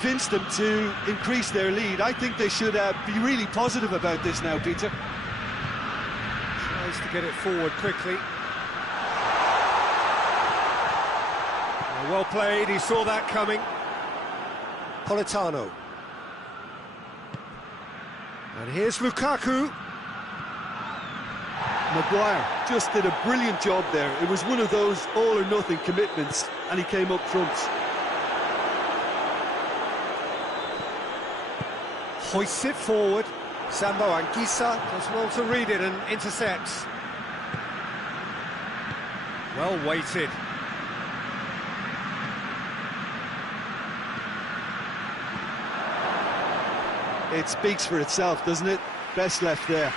convince them to increase their lead. I think they should be really positive about this now, Peter. Tries to get it forward quickly. Well played, he saw that coming. Politano. And here's Lukaku. Maguire just did a brilliant job there. It was one of those all-or-nothing commitments, and he came up front. Hoists it forward. Sambo Anguissa does well to read it and intercepts. Well weighted. It speaks for itself, doesn't it? Best left there.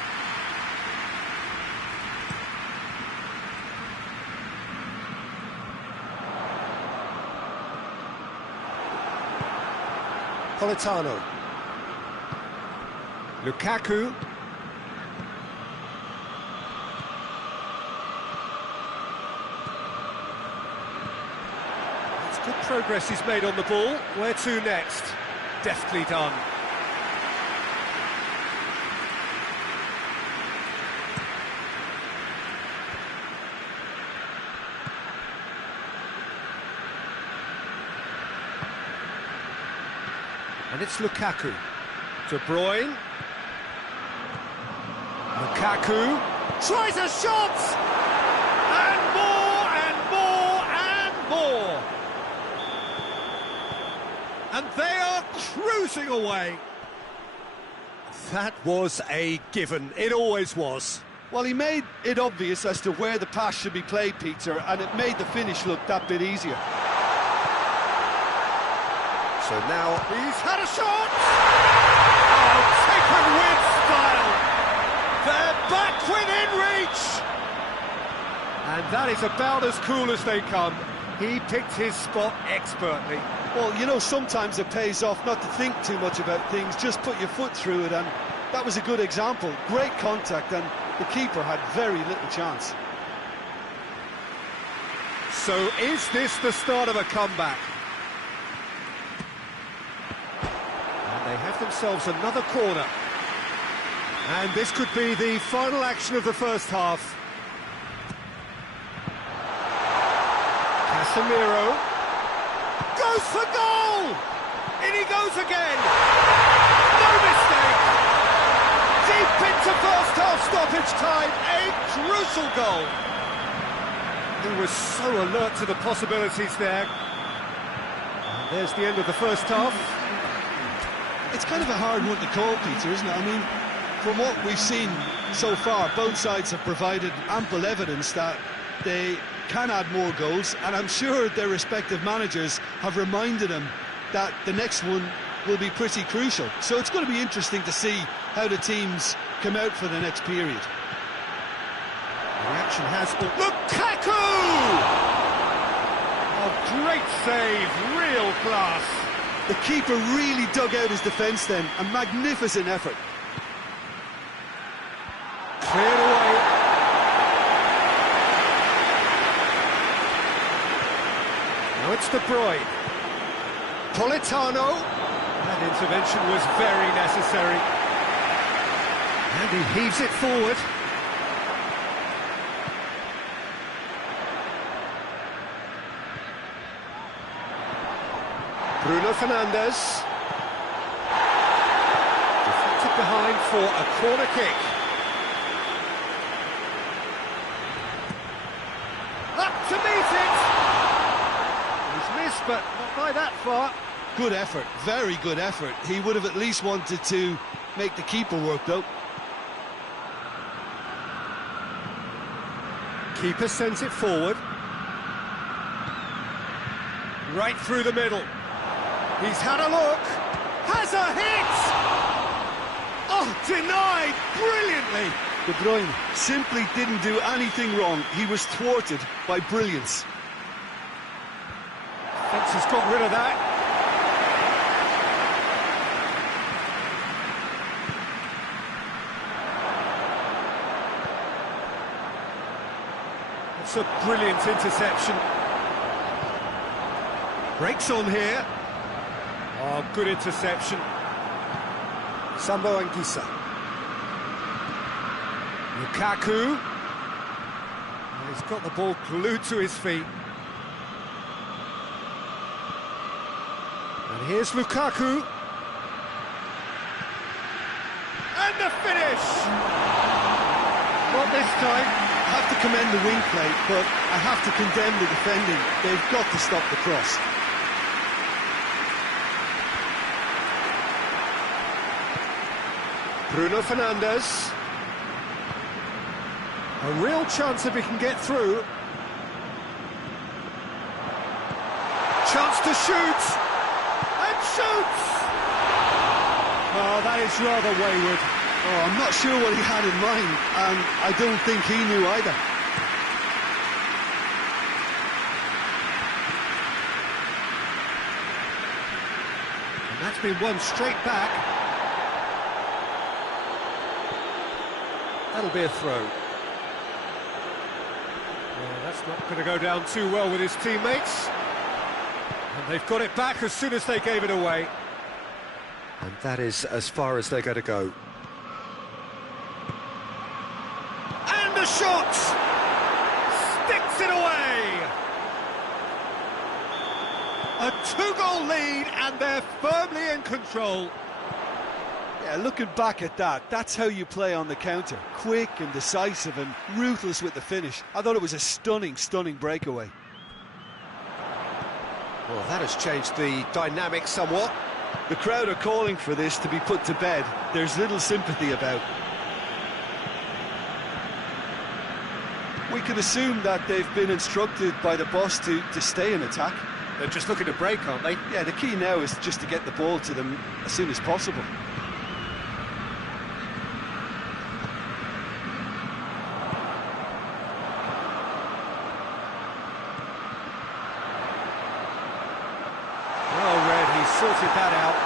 Politano. Lukaku. It's good progress he's made on the ball. Where to next? Deftly done. And it's Lukaku. De Bruyne. Lukaku tries a shot! And more, and more, and more! And they are cruising away. That was a given. It always was. Well, he made it obvious as to where the pass should be played, Peter, and it made the finish look that bit easier. So now he's had a shot! Oh, taken with style! They're back within reach! And that is about as cool as they come. He picked his spot expertly. Well, you know, sometimes it pays off not to think too much about things, just put your foot through it, and that was a good example. Great contact, and the keeper had very little chance. So is this the start of a comeback? They have themselves another corner. And this could be the final action of the first half. Casemiro goes for goal! In he goes again! No mistake! Deep into first half stoppage time, a crucial goal! He was so alert to the possibilities there. And there's the end of the first half. It's kind of a hard one to call, Peter, isn't it? I mean, from what we've seen so far, both sides have provided ample evidence that they can add more goals, and I'm sure their respective managers have reminded them that the next one will be pretty crucial. So it's going to be interesting to see how the teams come out for the next period. The reaction has... Lukaku! A great save, real class. The keeper really dug out his defence then, a magnificent effort. Cleared away. Now it's De Bruyne. Politano. That intervention was very necessary. And he heaves it forward. Bruno Fernandes. Deflected behind for a corner kick. Up to meet it! He's missed, but not by that far. Good effort, very good effort. He would have at least wanted to make the keeper work, though. Keeper sends it forward. Right through the middle. He's had a look, has a hit! Oh, denied brilliantly! De Bruyne simply didn't do anything wrong. He was thwarted by brilliance. Fence has got rid of that. It's a brilliant interception. Breaks on here. Oh, Oh, good interception. Sambo Anguissa. Lukaku. He's got the ball glued to his feet. And here's Lukaku. And the finish! Not this time. I have to commend the wing play, but I have to condemn the defending. They've got to stop the cross. Bruno Fernandes. A real chance if he can get through. Chance to shoot! And shoots! Oh, that is rather wayward. Oh, I'm not sure what he had in mind, and I don't think he knew either. And that's been won straight back. That'll be a throw. Well, that's not going to go down too well with his teammates. And they've got it back as soon as they gave it away. And that is as far as they're going to go. And the shot! Sticks it away! A 2-goal lead, and they're firmly in control. Yeah, looking back at that, that's how you play on the counter. Quick and decisive and ruthless with the finish. I thought it was a stunning, stunning breakaway. Well, that has changed the dynamic somewhat. The crowd are calling for this to be put to bed. There's little sympathy about. We could assume that they've been instructed by the boss to stay in attack. They're just looking to break, aren't they? Yeah, the key now is just to get the ball to them as soon as possible. Well read, he sorted that out.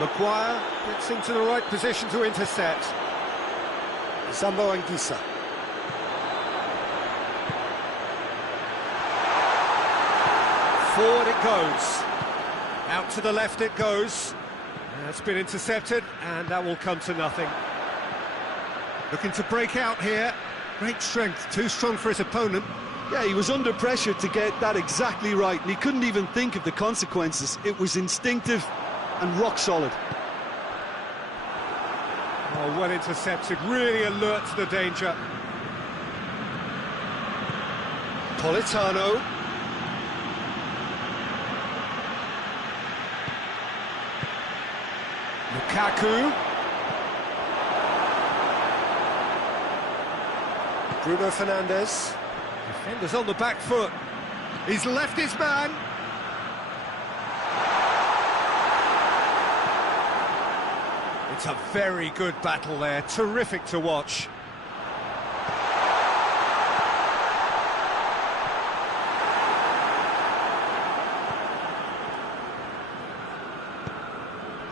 Maguire gets into the right position to intercept. Sambo Anguissa. Forward it goes. Out to the left it goes. That's been intercepted, and that will come to nothing. Looking to break out here. Great strength, too strong for his opponent. Yeah, he was under pressure to get that exactly right, and he couldn't even think of the consequences. It was instinctive and rock solid. Oh, well intercepted, really alert to the danger. Politano. Lukaku. Bruno Fernandes. Defenders on the back foot. He's left his man. It's a very good battle there, terrific to watch.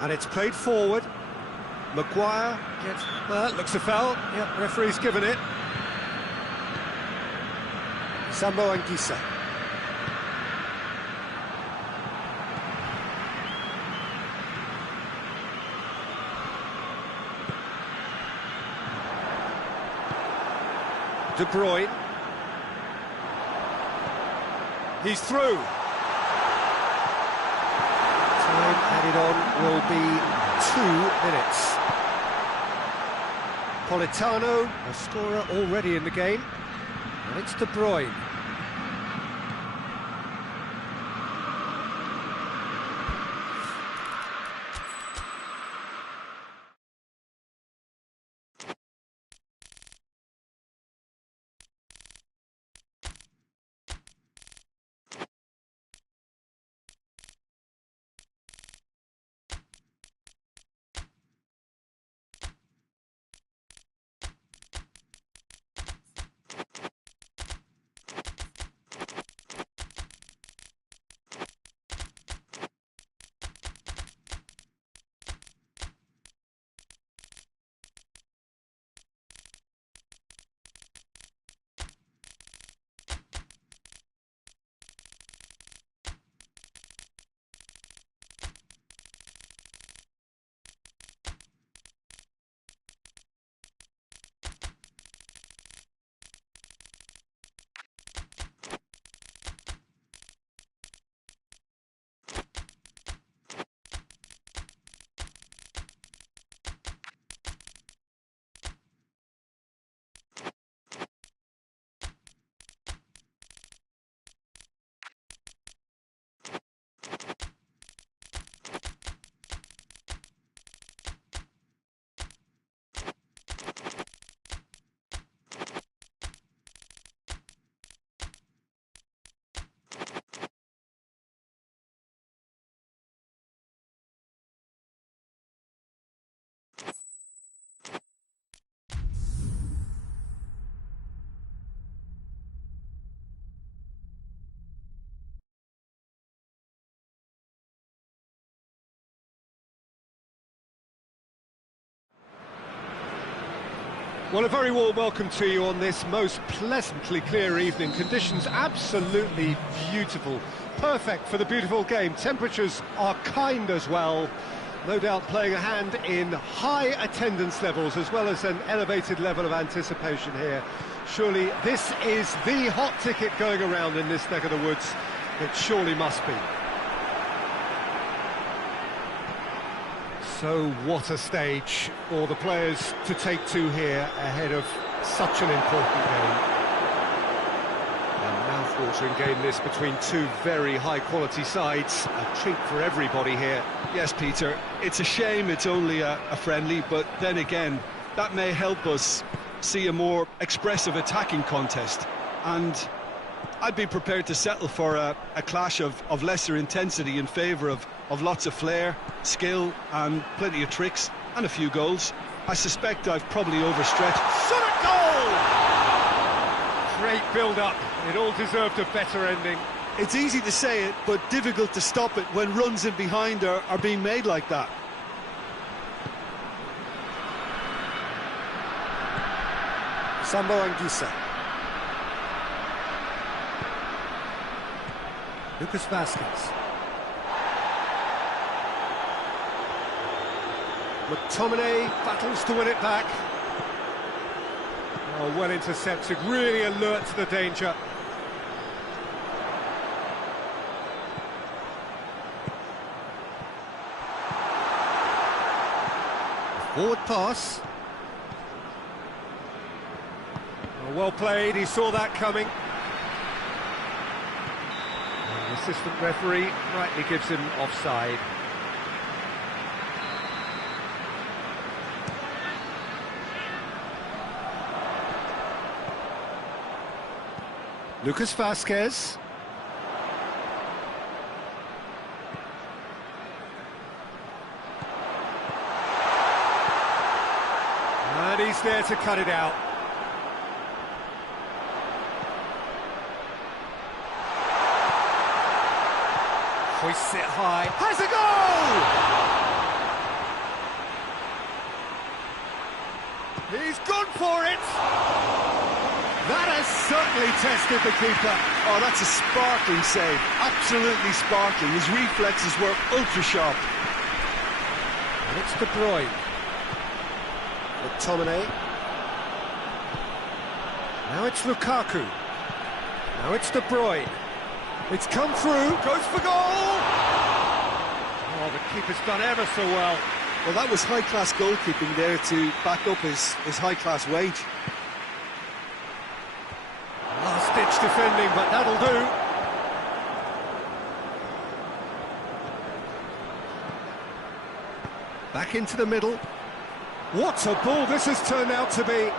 And it's played forward. Maguire gets... looks a foul. Yep, referee's given it. Sambo Anguissa. De Bruyne. He's through. Time added on will be 2 minutes. Politano, a scorer already in the game. And it's De Bruyne. Well, a very warm welcome to you on this most pleasantly clear evening. Conditions absolutely beautiful. Perfect for the beautiful game. Temperatures are kind as well. No doubt playing a hand in high attendance levels as well as an elevated level of anticipation here. Surely this is the hot ticket going around in this neck of the woods. It surely must be. So what a stage for the players to take to here ahead of such an important game. A mouth-watering game this between two very high-quality sides. A treat for everybody here. Yes, Peter, it's a shame it's only a friendly, but then again, that may help us see a more expressive attacking contest. And I'd be prepared to settle for a clash of lesser intensity in favour of lots of flair, skill and plenty of tricks and a few goals. I suspect I've probably overstretched. Shot at goal! Great build-up. It all deserved a better ending. It's easy to say it, but difficult to stop it when runs in behind are being made like that. Sambo Anguissa. Lucas Vasquez. McTominay battles to win it back. Oh, well intercepted, really alert to the danger. Forward pass. Oh, well played, he saw that coming. And the assistant referee rightly gives him offside. Lucas Vasquez. And he's there to cut it out. Hoists it high. Has a goal! He's gone for it! That has certainly tested the keeper. Oh, that's a sparkling save. Absolutely sparkling. His reflexes were ultra-sharp. And it's De Bruyne. McTominay. Now it's Lukaku. Now it's De Bruyne. It's come through. Goes for goal! Oh, the keeper's done ever so well. Well, that was high-class goalkeeping there to back up his high-class wage. Last-ditch defending, but that'll do. Back into the middle. What a ball this has turned out to be.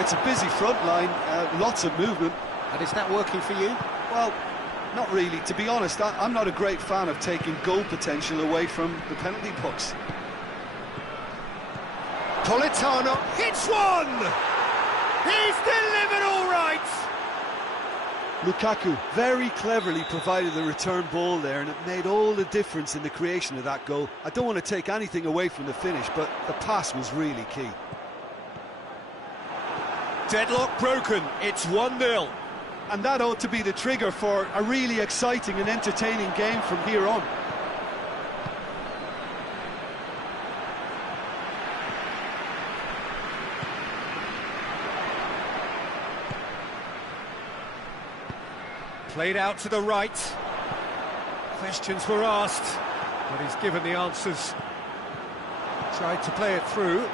It's a busy front line, lots of movement. And is that working for you? Well, not really. To be honest, I'm not a great fan of taking goal potential away from the penalty box. Politano hits one! He's delivered all right! Lukaku very cleverly provided the return ball there, and it made all the difference in the creation of that goal. I don't want to take anything away from the finish, but the pass was really key. Deadlock broken, it's 1-0. And that ought to be the trigger for a really exciting and entertaining game from here on. Played out to the right. Questions were asked, but he's given the answers. Tried to play it through.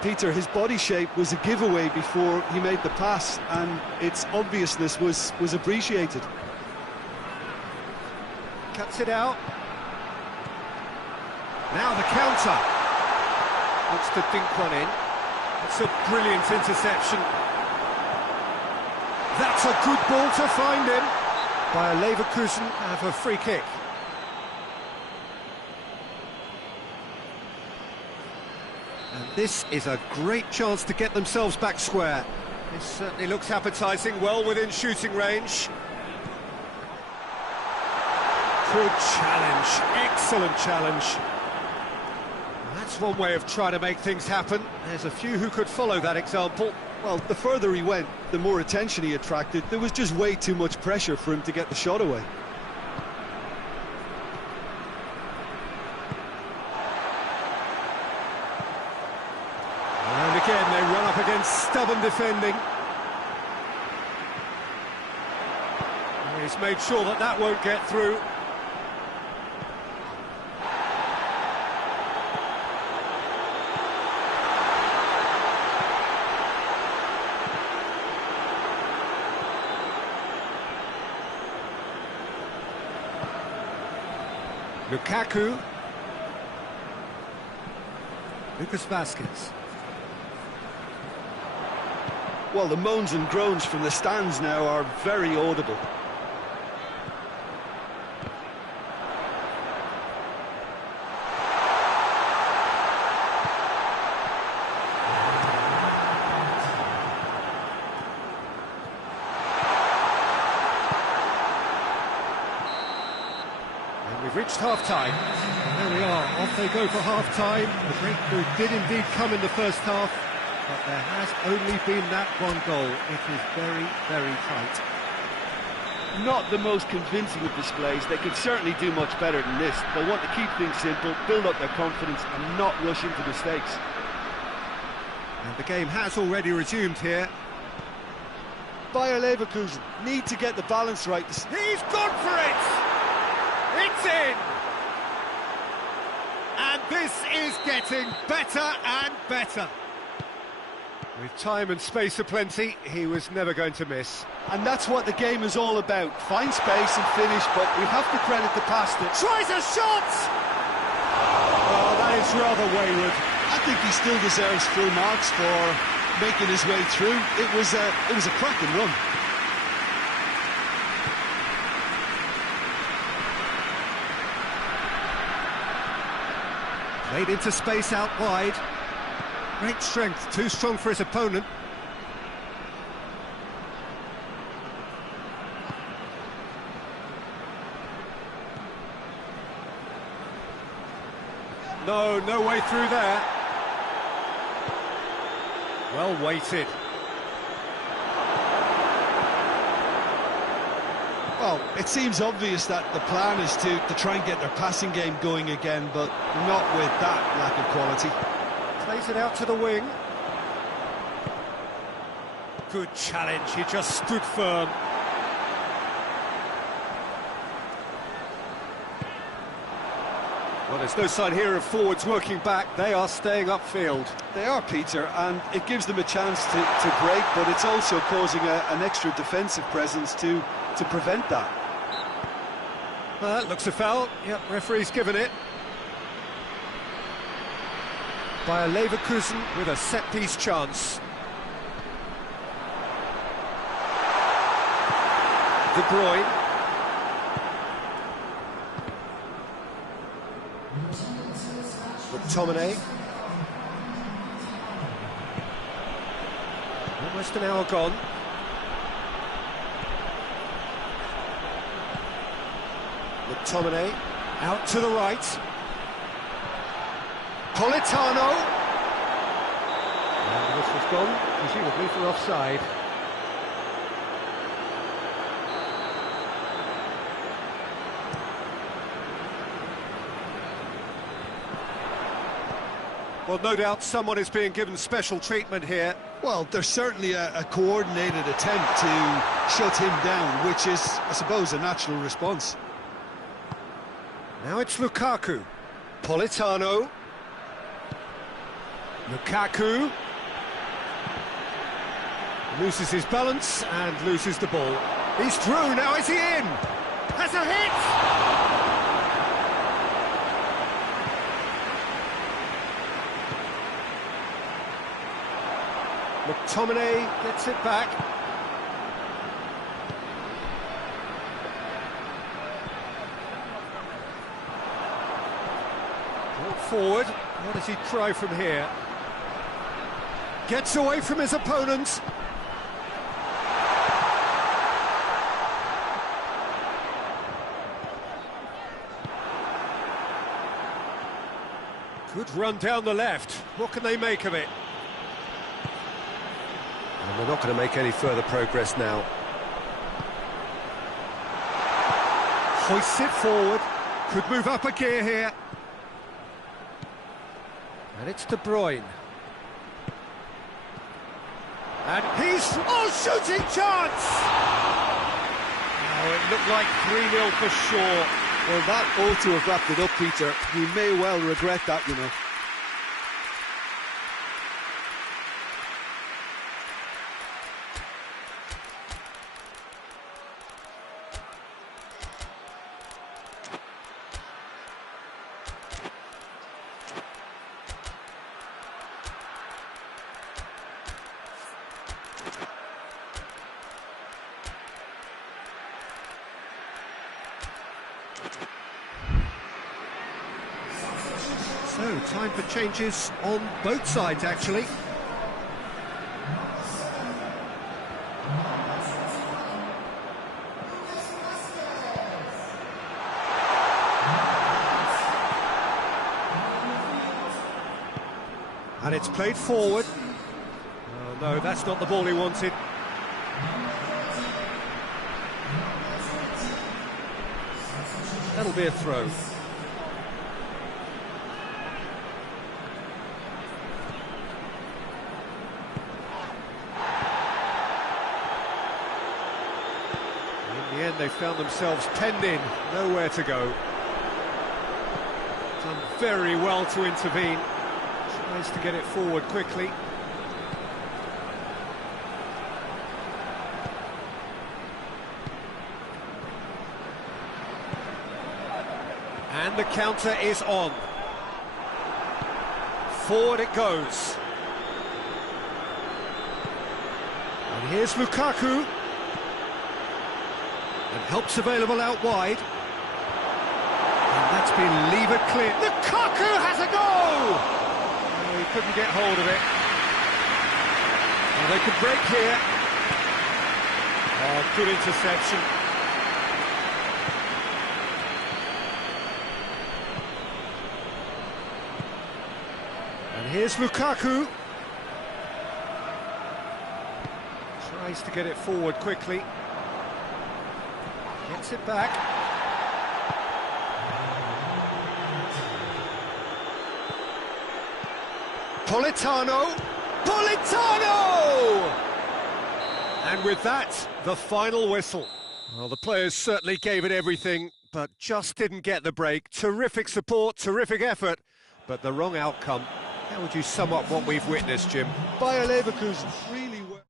Peter, his body shape was a giveaway before he made the pass, and its obviousness was appreciated. Cuts it out. Now the counter. Wants to dink one in. It's a brilliant interception. That's a good ball to find him. By Leverkusen have a free kick. And this is a great chance to get themselves back square. This certainly looks appetising, well within shooting range. Good challenge, excellent challenge. That's one way of trying to make things happen. There's a few who could follow that example. Well, the further he went, the more attention he attracted. There was just way too much pressure for him to get the shot away. And again, they run up against stubborn defending. He's made sure that that won't get through. Lukaku. Lucas Vasquez. Well, the moans and groans from the stands now are very audible. We've reached half-time. There we are, off they go for half-time. The breakthrough did indeed come in the first half, but there has only been that one goal. It is very, very tight. Not the most convincing of displays. They could certainly do much better than this. They'll want to keep things simple, build up their confidence and not rush into mistakes. And the game has already resumed here. Bayer Leverkusen need to get the balance right. He's gone for it! It's in! And this is getting better and better. With time and space aplenty, he was never going to miss. And that's what the game is all about. Find space and finish, but we have to credit the pass that Tries a shot! Oh, that is rather wayward. I think he still deserves full marks for making his way through. It was a cracking run. Played into space out wide. Great strength, too strong for his opponent. No way through there. Well weighted. Well, it seems obvious that the plan is to try and get their passing game going again, but not with that lack of quality. Plays it out to the wing. Good challenge, he just stood firm. Well, there's no sign here of forwards working back. They are staying upfield. They are, Peter, and it gives them a chance to break, but it's also causing an extra defensive presence to prevent that. Looks a foul. Yep, referee's given it. Bayer Leverkusen with a set-piece chance. De Bruyne. McTominay. Almost an hour gone. McTominay out to the right. Politano. And the whistle's gone, presumably for offside. Well, no doubt someone is being given special treatment here. Well, there's certainly a coordinated attempt to shut him down, which is, I suppose, a natural response. Now it's Lukaku. Politano. Lukaku. Loses his balance and loses the ball. He's through, now is he in? Has a hit! McTominay gets it back. Brought forward. What does he try from here? Gets away from his opponent. Good run down the left. What can they make of it? And they're not going to make any further progress now. Hoists it forward. Could move up a gear here. And it's De Bruyne. And he's... Oh, shooting chance! Oh, it looked like 3-0 for sure. Well, that ought to have wrapped it up, Peter. He may well regret that, you know. So, time for changes on both sides, actually. And it's played forward. Oh, no, that's not the ball he wanted. That'll be a throw. In the end, they found themselves penned in, nowhere to go. Done very well to intervene. Tries to get it forward quickly. And the counter is on. Forward it goes. And here's Lukaku. And help's available out wide. And that's been levered clear. Lukaku has a goal! Oh, he couldn't get hold of it. And they could break here. Oh, good interception. And here's Lukaku. Tries to get it forward quickly. Gets it back. Politano! Politano! And with that, the final whistle. Well, the players certainly gave it everything, but just didn't get the break. Terrific support, terrific effort, but the wrong outcome. How would you sum up what we've witnessed, Jim? Bayer Leverkusen really well.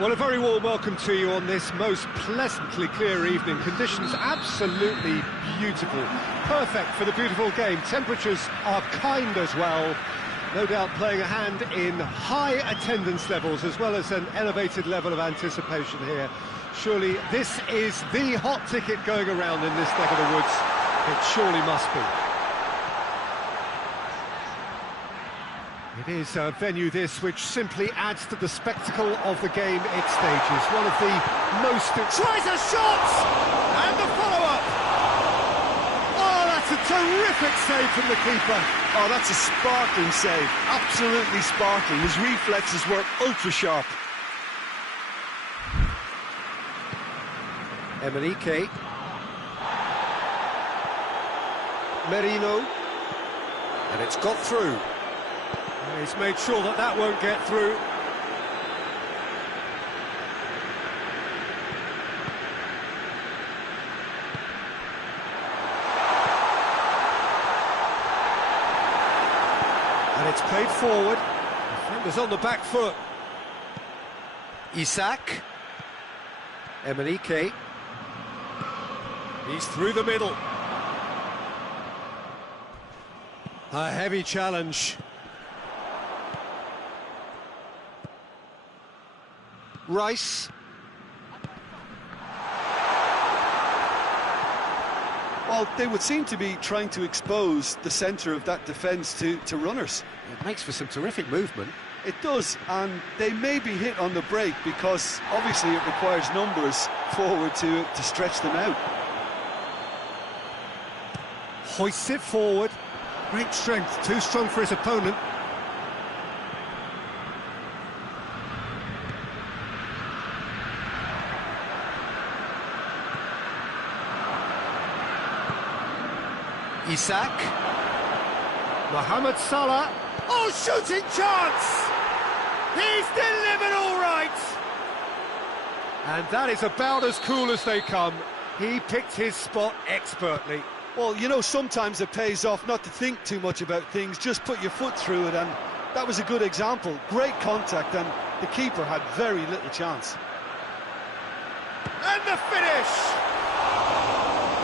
Well, a very warm welcome to you on this most pleasantly clear evening. Conditions absolutely beautiful. Perfect for the beautiful game. Temperatures are kind as well. No doubt playing a hand in high attendance levels as well as an elevated level of anticipation here. Surely this is the hot ticket going around in this neck of the woods. It surely must be. It is a venue this which simply adds to the spectacle of the game it stages. One of the most... Tries a shot! And the follow-up! Oh, that's a terrific save from the keeper. Oh, that's a sparkling save. Absolutely sparkling. His reflexes were ultra-sharp. Emenike. Merino. And it's got through. He's made sure that that won't get through. And it's played forward. Defender's on the back foot. Isak. Emenike. He's through the middle. A heavy challenge. Rice. Well, they would seem to be trying to expose the centre of that defence to runners. It makes for some terrific movement. It does, and they may be hit on the break because obviously it requires numbers forward to stretch them out. Hoists it forward. Great strength, too strong for his opponent. Isak. Mohamed Salah. Oh, shooting chance! He's delivered all right! And that is about as cool as they come. He picked his spot expertly. Well, you know, sometimes it pays off not to think too much about things, just put your foot through it, and that was a good example. Great contact, and the keeper had very little chance. And the finish!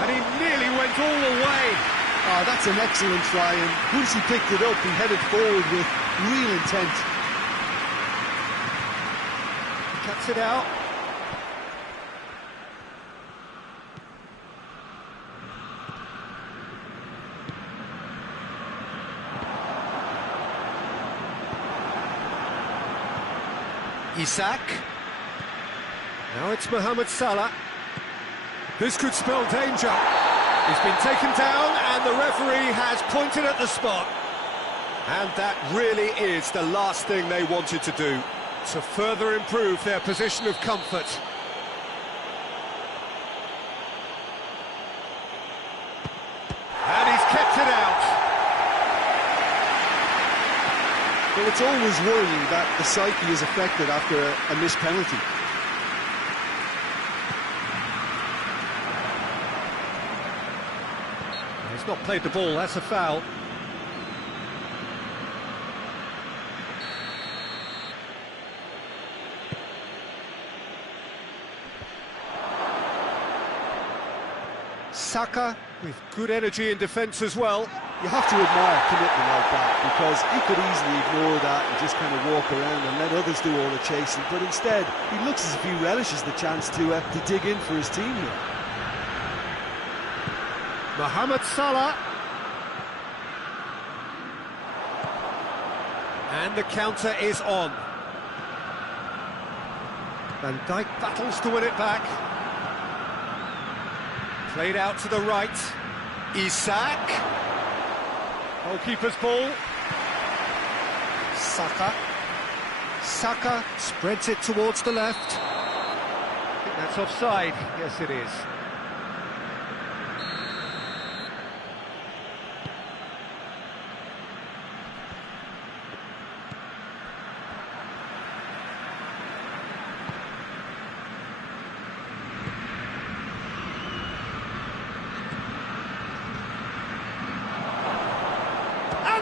And he nearly went all the way. Oh, that's an excellent try, and once he picked it up, he headed forward with real intent. Cuts it out. Isak. Now it's Mohamed Salah. This could spell danger. He's been taken down and the referee has pointed at the spot. And that really is the last thing they wanted to do, to further improve their position of comfort. And he's kept it out. Well, it's always worrying that the psyche is affected after a missed penalty. He's not played the ball, that's a foul. Saka with good energy in defence as well. You have to admire commitment like that, because he could easily ignore that and just kind of walk around and let others do all the chasing, but instead he looks as if he relishes the chance to dig in for his team here. Mohamed Salah. And the counter is on. Van Dijk battles to win it back. Played out to the right. Isak. Goalkeeper's ball. Saka. Saka spreads it towards the left. I think that's offside. Yes, it is.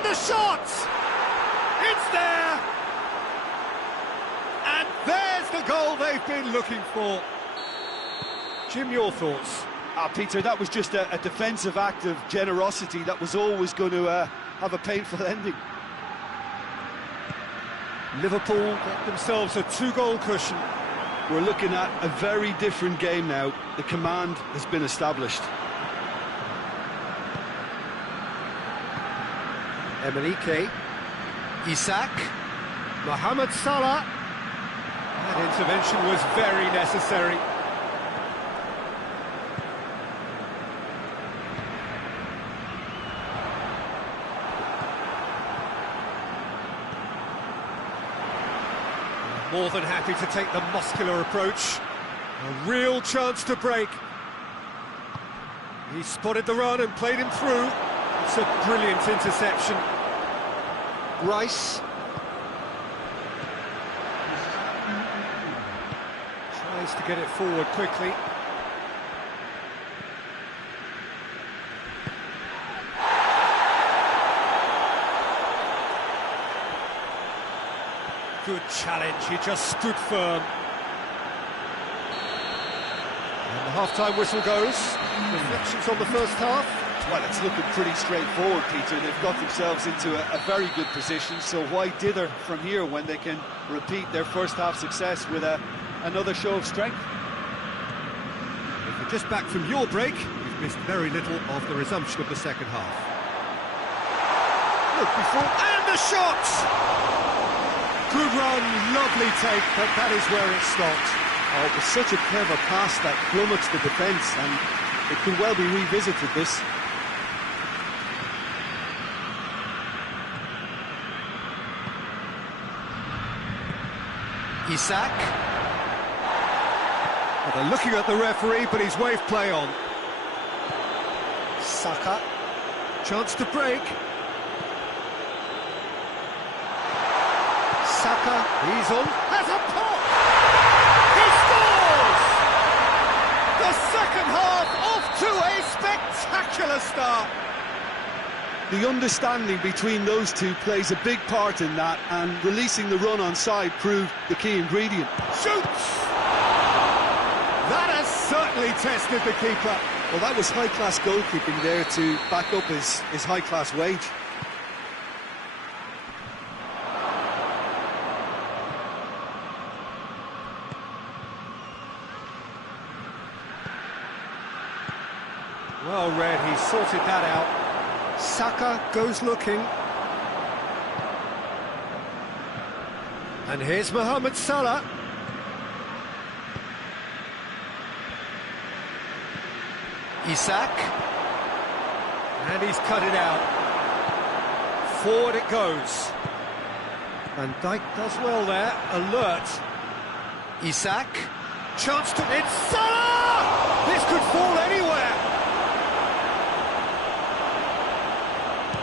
The shot! It's there! And there's the goal they've been looking for. Jim, your thoughts? Peter, that was just a defensive act of generosity that was always going to have a painful ending. Liverpool get themselves a 2-goal cushion. We're looking at a very different game now. The command has been established. Emenike, Isak, Mohamed Salah. That intervention was very necessary. More than happy to take the muscular approach. A real chance to break. He spotted the run and played him through. It's a brilliant interception. Rice. Tries to get it forward quickly. Good challenge, he just stood firm. And the half-time whistle goes. Reflections on the first half. Well, it's looking pretty straightforward, Peter. They've got themselves into a very good position, so why dither from here when they can repeat their first-half success with another show of strength? If you're just back from your break, you've missed very little of the resumption of the second half. Look before, and the shot! Good run, lovely take, but that is where it stopped. Oh, it was such a clever pass that flummoxed the defence, and it could well be revisited, this. Isak. Well, they're looking at the referee, but he's waved play on. Saka. Chance to break. Saka, he's on, has a pop! He scores! The second half off to a spectacular start. The understanding between those two plays a big part in that, and releasing the run on side proved the key ingredient. Shoots! That has certainly tested the keeper. Well, that was high-class goalkeeping there to back up his high-class wage. Well read, he sorted that out. Saka goes looking. And here's Mohamed Salah. Isak. And he's cut it out. Forward it goes. Van Dijk does well there, alert. Isak. Chance to... It's Salah! This could fall anywhere.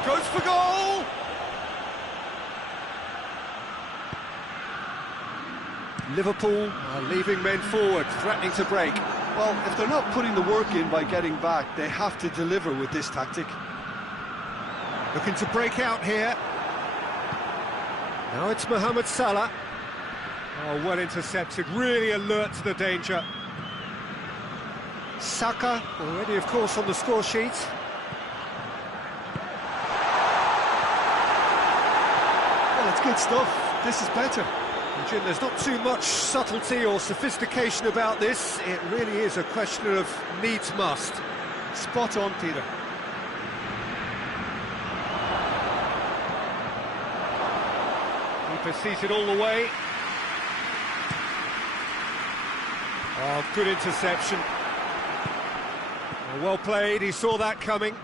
Goes for goal! Liverpool are leaving men forward, threatening to break. Well, if they're not putting the work in by getting back, they have to deliver with this tactic. Looking to break out here. Now it's Mohamed Salah. Oh, well intercepted, really alert to the danger. Saka, already of course on the score sheet. Well, it's good stuff. This is better. And Jim, there's not too much subtlety or sophistication about this. It really is a question of needs must. Spot on, Peter. Keeper seated all the way. Oh, good interception. Well played, he saw that coming.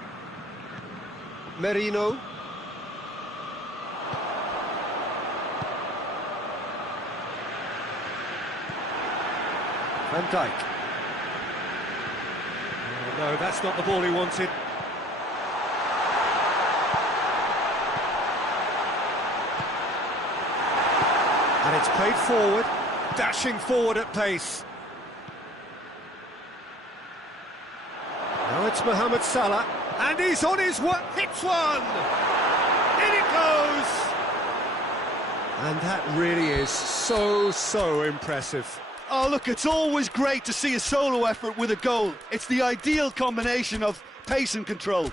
Merino. Van Dijk. Oh, no, that's not the ball he wanted. And it's played forward, dashing forward at pace. Now it's Mohamed Salah, and he's on his way, hits one! In it goes! And that really is so impressive. Oh, look, it's always great to see a solo effort with a goal. It's the ideal combination of pace and control.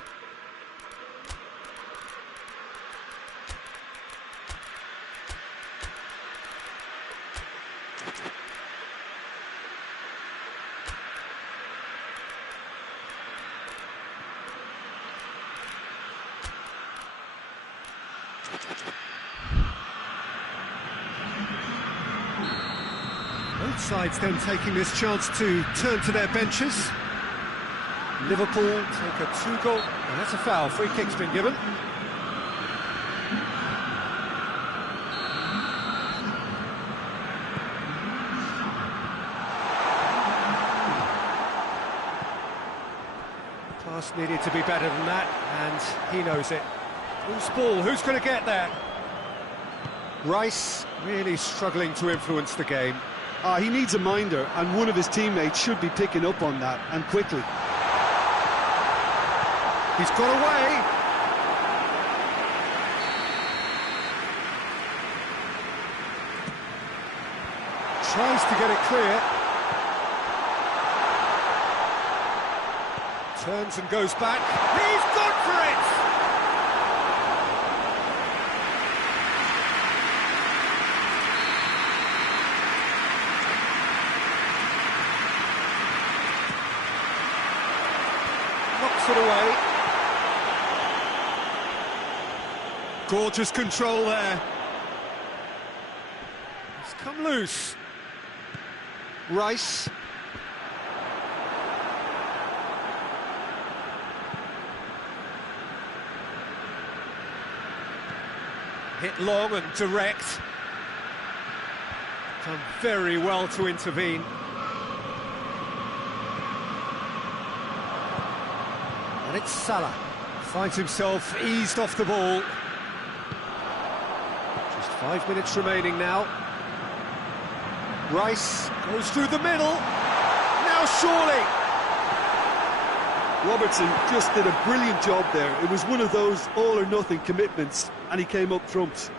Both sides then taking this chance to turn to their benches. Liverpool take a 2-goal, and that's a foul. Free kick's been given. Pass needed to be better than that, and he knows it. Who's ball? Who's going to get there? Rice really struggling to influence the game. He needs a minder, and one of his teammates should be picking up on that, and quickly. He's got away. Tries to get it clear. Turns and goes back. He's gone for it! Knocks it away. Gorgeous control there. It's come loose. Rice. Hit long and direct. Done very well to intervene. And it's Salah. Finds himself eased off the ball. Just 5 minutes remaining now. Rice goes through the middle. Now surely. Robertson just did a brilliant job there. It was one of those all-or-nothing commitments, and he came up trumps.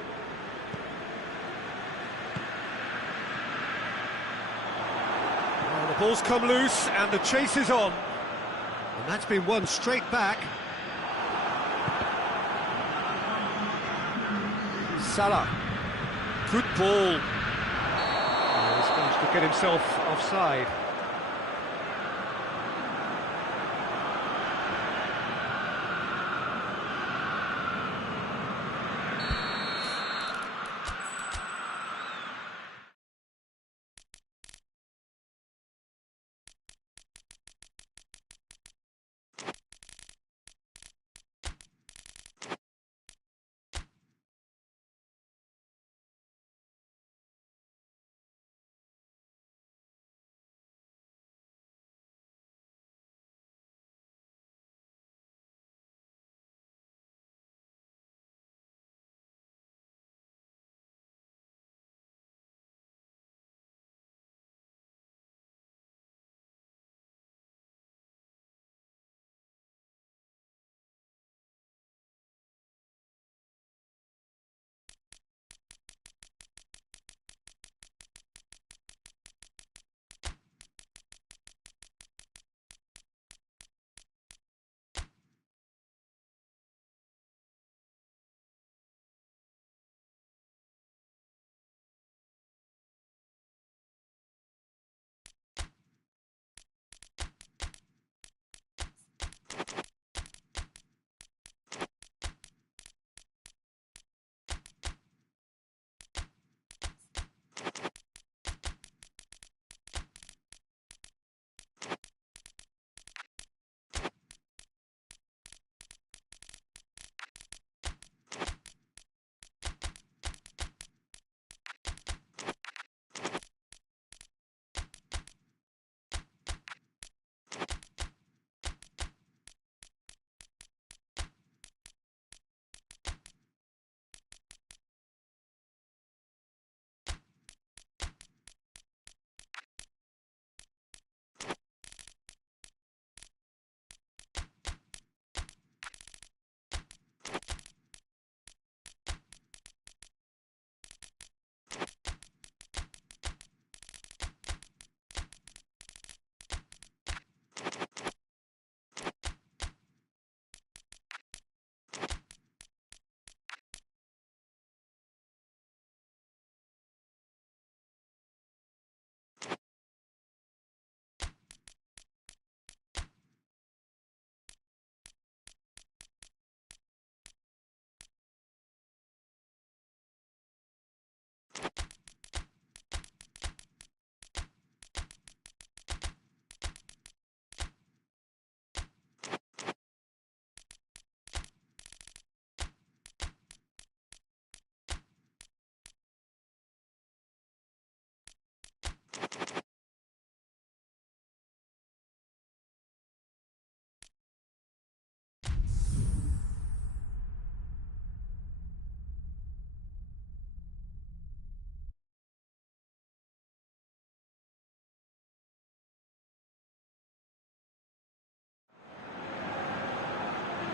Well, the ball's come loose, and the chase is on. And that's been won straight back. Salah. Good ball. Oh, he's managed to get himself offside.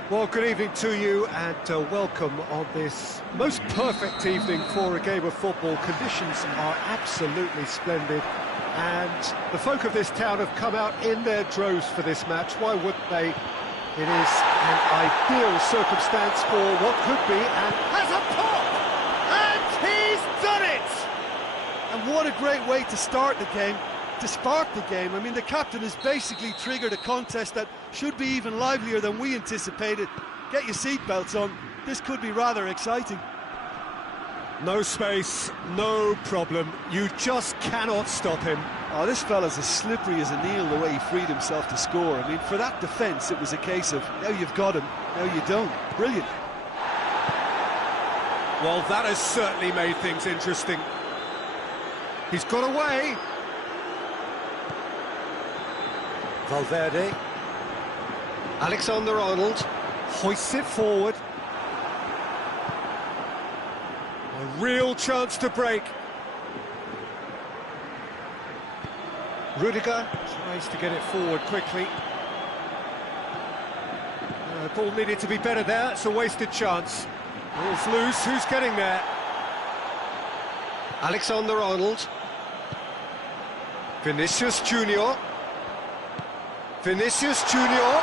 Well, good evening to you and welcome on this most perfect evening for a game of football. Conditions are absolutely splendid and the folk of this town have come out in their droves for this match. Why wouldn't they? It is an ideal circumstance for what could be and Has a pop! And he's done it! And what a great way to start the game, to spark the game. I mean, the captain has basically triggered a contest that should be even livelier than we anticipated. Get your seatbelts on, this could be rather exciting. no space, no problem. You just cannot stop him. Oh, this fella's as slippery as a nail the way he freed himself to score. I mean, for that defence, it was a case of, now you've got him, now you don't. Brilliant. Well, that has certainly made things interesting. He's got away. Valverde. Alexander-Arnold. Hoists it forward. A real chance to break. Rudiger. Tries to get it forward quickly. Ball needed to be better there. It's a wasted chance. Ball's loose. Who's getting there? Alexander-Arnold. Vinicius Junior. Vinicius Junior.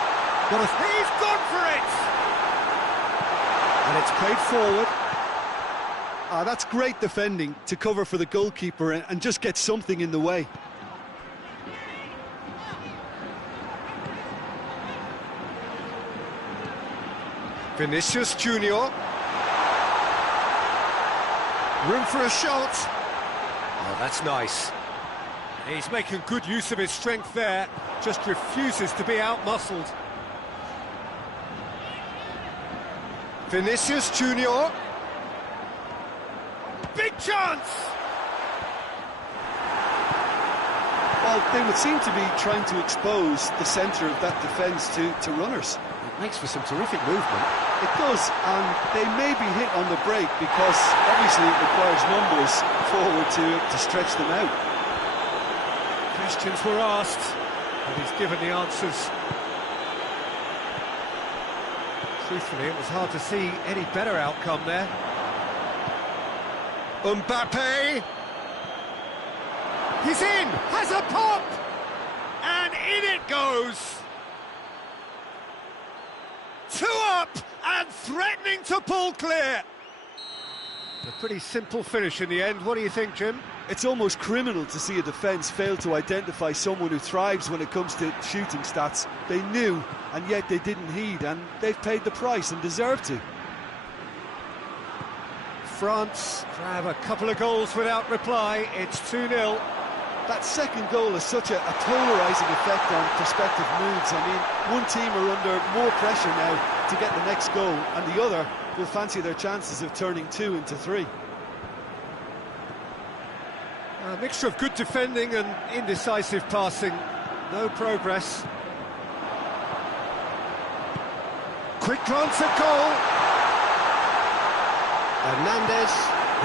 He's gone for it! And it's played forward. That's great defending to cover for the goalkeeper and just get something in the way. Vinicius Junior. Room for a shot. Oh, that's nice. He's making good use of his strength there. Just refuses to be out-muscled. Vinicius Junior. Big chance! Well, they would seem to be trying to expose the centre of that defence to runners. It makes for some terrific movement. It does, and they may be hit on the break because obviously it requires numbers forward to stretch them out. Questions were asked, and he's given the answers. Truthfully, it was hard to see any better outcome there. Mbappe. He's in! Has a pop! And in it goes! 2 up and threatening to pull clear. A pretty simple finish in the end. What do you think, Jim? It's almost criminal to see a defence fail to identify someone who thrives when it comes to shooting stats. They knew, and yet they didn't heed, and they've paid the price and deserve to. France grab a couple of goals without reply. It's 2-0. That second goal has such a polarising effect on prospective moods. I mean, one team are under more pressure now to get the next goal, and the other will fancy their chances of turning 2 into 3. A mixture of good defending and indecisive passing. No progress. Quick glance at goal. Hernandez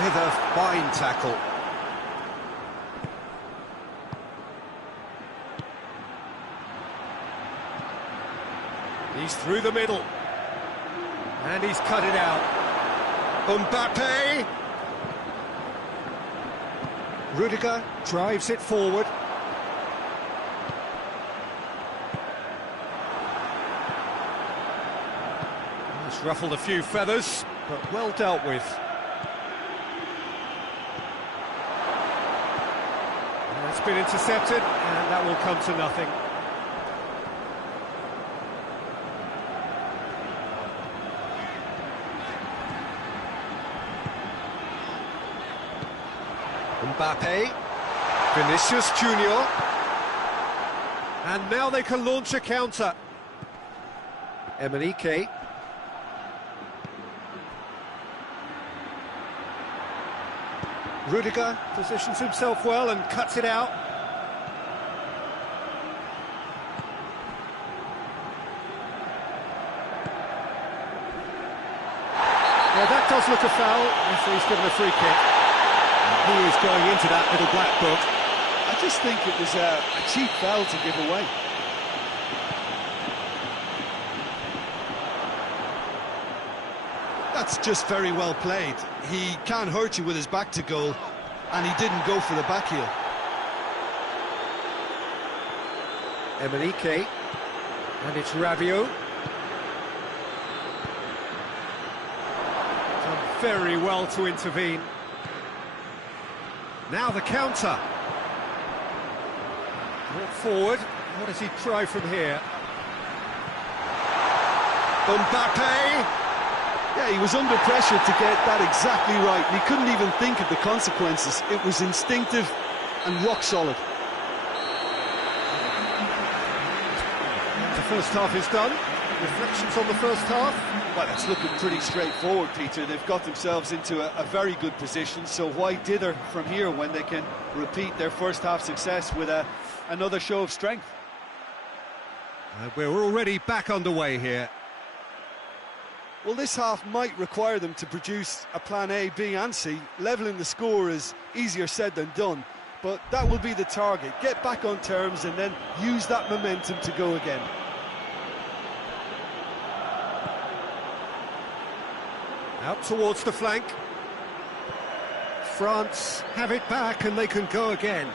with a fine tackle. He's through the middle. And he's cut it out. Mbappe. Rudiger drives it forward. It's ruffled a few feathers, but well dealt with. And it's been intercepted, and that will come to nothing. Mbappe. Vinicius Junior. And now they can launch a counter. Emenike. Rudiger positions himself well and cuts it out. does look a foul. Referee's given a free kick. And he is going into that little black book. I just think it was a cheap foul to give away. That's just very well played. He can't hurt you with his back to goal, and he didn't go for the back heel. Emenike, and it's Rabiot. Done very well to intervene. Now the counter. Brought forward. What does he try from here? Mbappe. Yeah, he was under pressure to get that exactly right, and he couldn't even think of the consequences. It was instinctive and rock solid. The first half is done. Reflections on the first half? Well, it's looking pretty straightforward, Peter. They've got themselves into a very good position, so why dither from here when they can repeat their first half success with another show of strength? We're already back underway here. Well, this half might require them to produce a plan A, B and C. Levelling the score is easier said than done, but that will be the target. Get back on terms and then use that momentum to go again. Out towards the flank. France have it back and they can go again.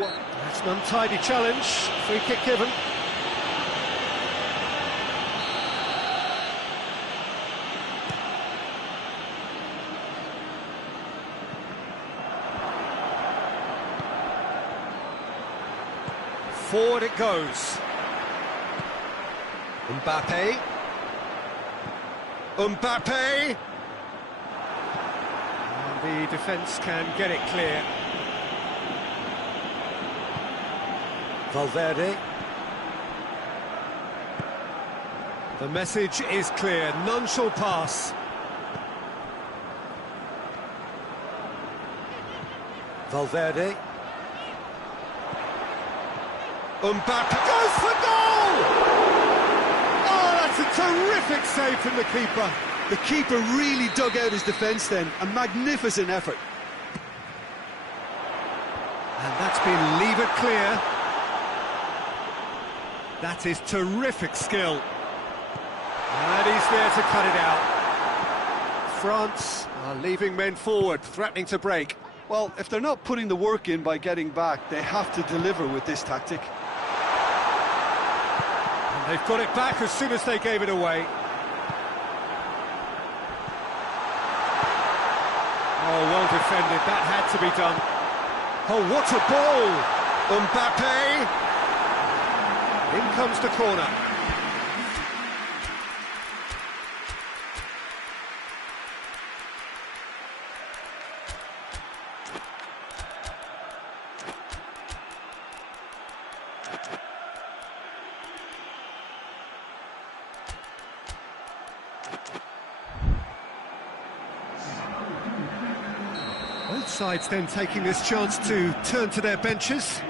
Well, that's an untidy challenge. Free kick given. Forward it goes. Mbappe. Mbappe! And the defence can get it clear. Valverde. The message is clear, none shall pass. Valverde. Mbappe goes for goal! Oh, that's a terrific save from the keeper. The keeper really dug out his defence then. A magnificent effort. And that's been levered clear. That is terrific skill. And he's there to cut it out. France are leaving men forward, threatening to break. Well, if they're not putting the work in by getting back, they have to deliver with this tactic. And they've got it back as soon as they gave it away. Oh, well defended, that had to be done. Oh, what a ball! Mbappe! In comes the corner. Both sides then taking this chance to turn to their benches.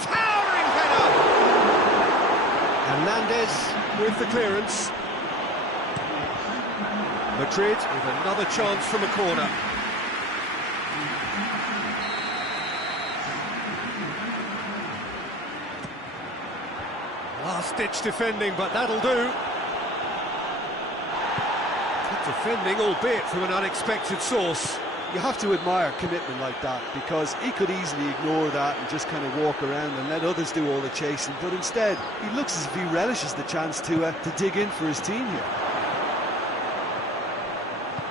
Towering header! Hernandez with the clearance. Madrid with another chance from a corner. Last-ditch defending, but that'll do. Good defending, albeit from an unexpected source. You have to admire commitment like that, because he could easily ignore that and just kind of walk around and let others do all the chasing, but instead he looks as if he relishes the chance to dig in for his team here.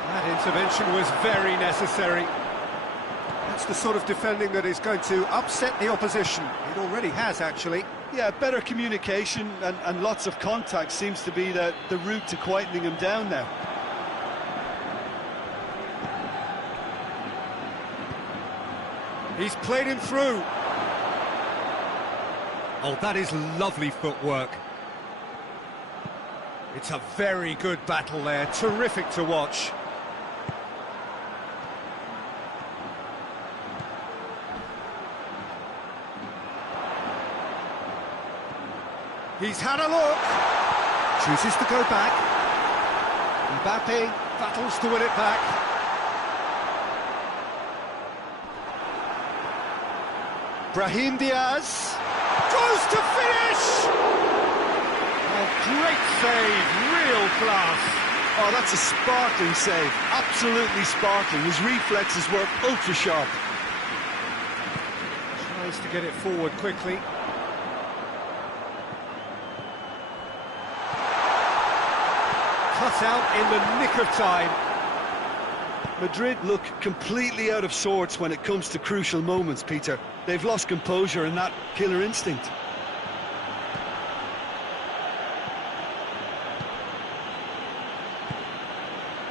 That intervention was very necessary. That's the sort of defending that is going to upset the opposition. It already has, actually. Yeah, better communication and lots of contact seems to be the route to quietening him down now. He's played him through. Oh, that is lovely footwork. It's a very good battle there, terrific to watch. He's had a look. Chooses to go back. Mbappe battles to win it back. Brahim Diaz goes to finish! A great save, real class. Oh, that's a sparkling save, absolutely sparkling. His reflexes were ultra sharp. Tries to get it forward quickly. Cut out in the nick of time. Madrid look completely out of sorts when it comes to crucial moments, Peter. They've lost composure and that killer instinct.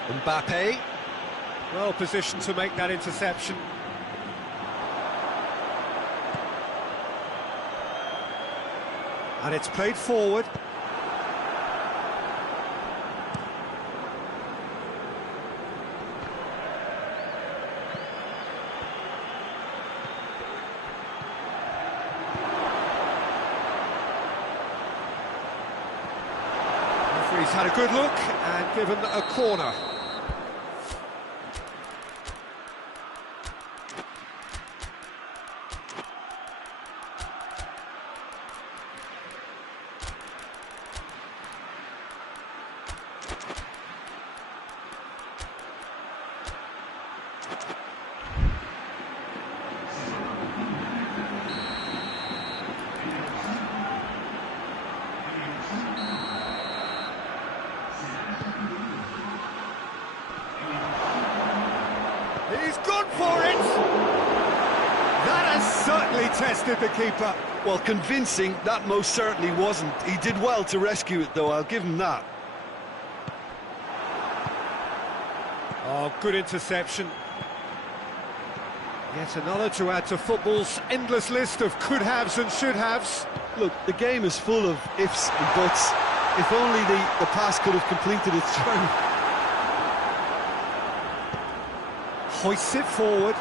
Mbappe, well positioned to make that interception. And it's played forward. Referee's had a good look and given a corner. He's gone for it! That has certainly tested the keeper. Well, convincing, that most certainly wasn't. He did well to rescue it, though, I'll give him that. Oh, good interception. Yet another to add to football's endless list of could-haves and should-haves. Look, the game is full of ifs and buts. If only the pass could have completed its journey. Hoists it forward.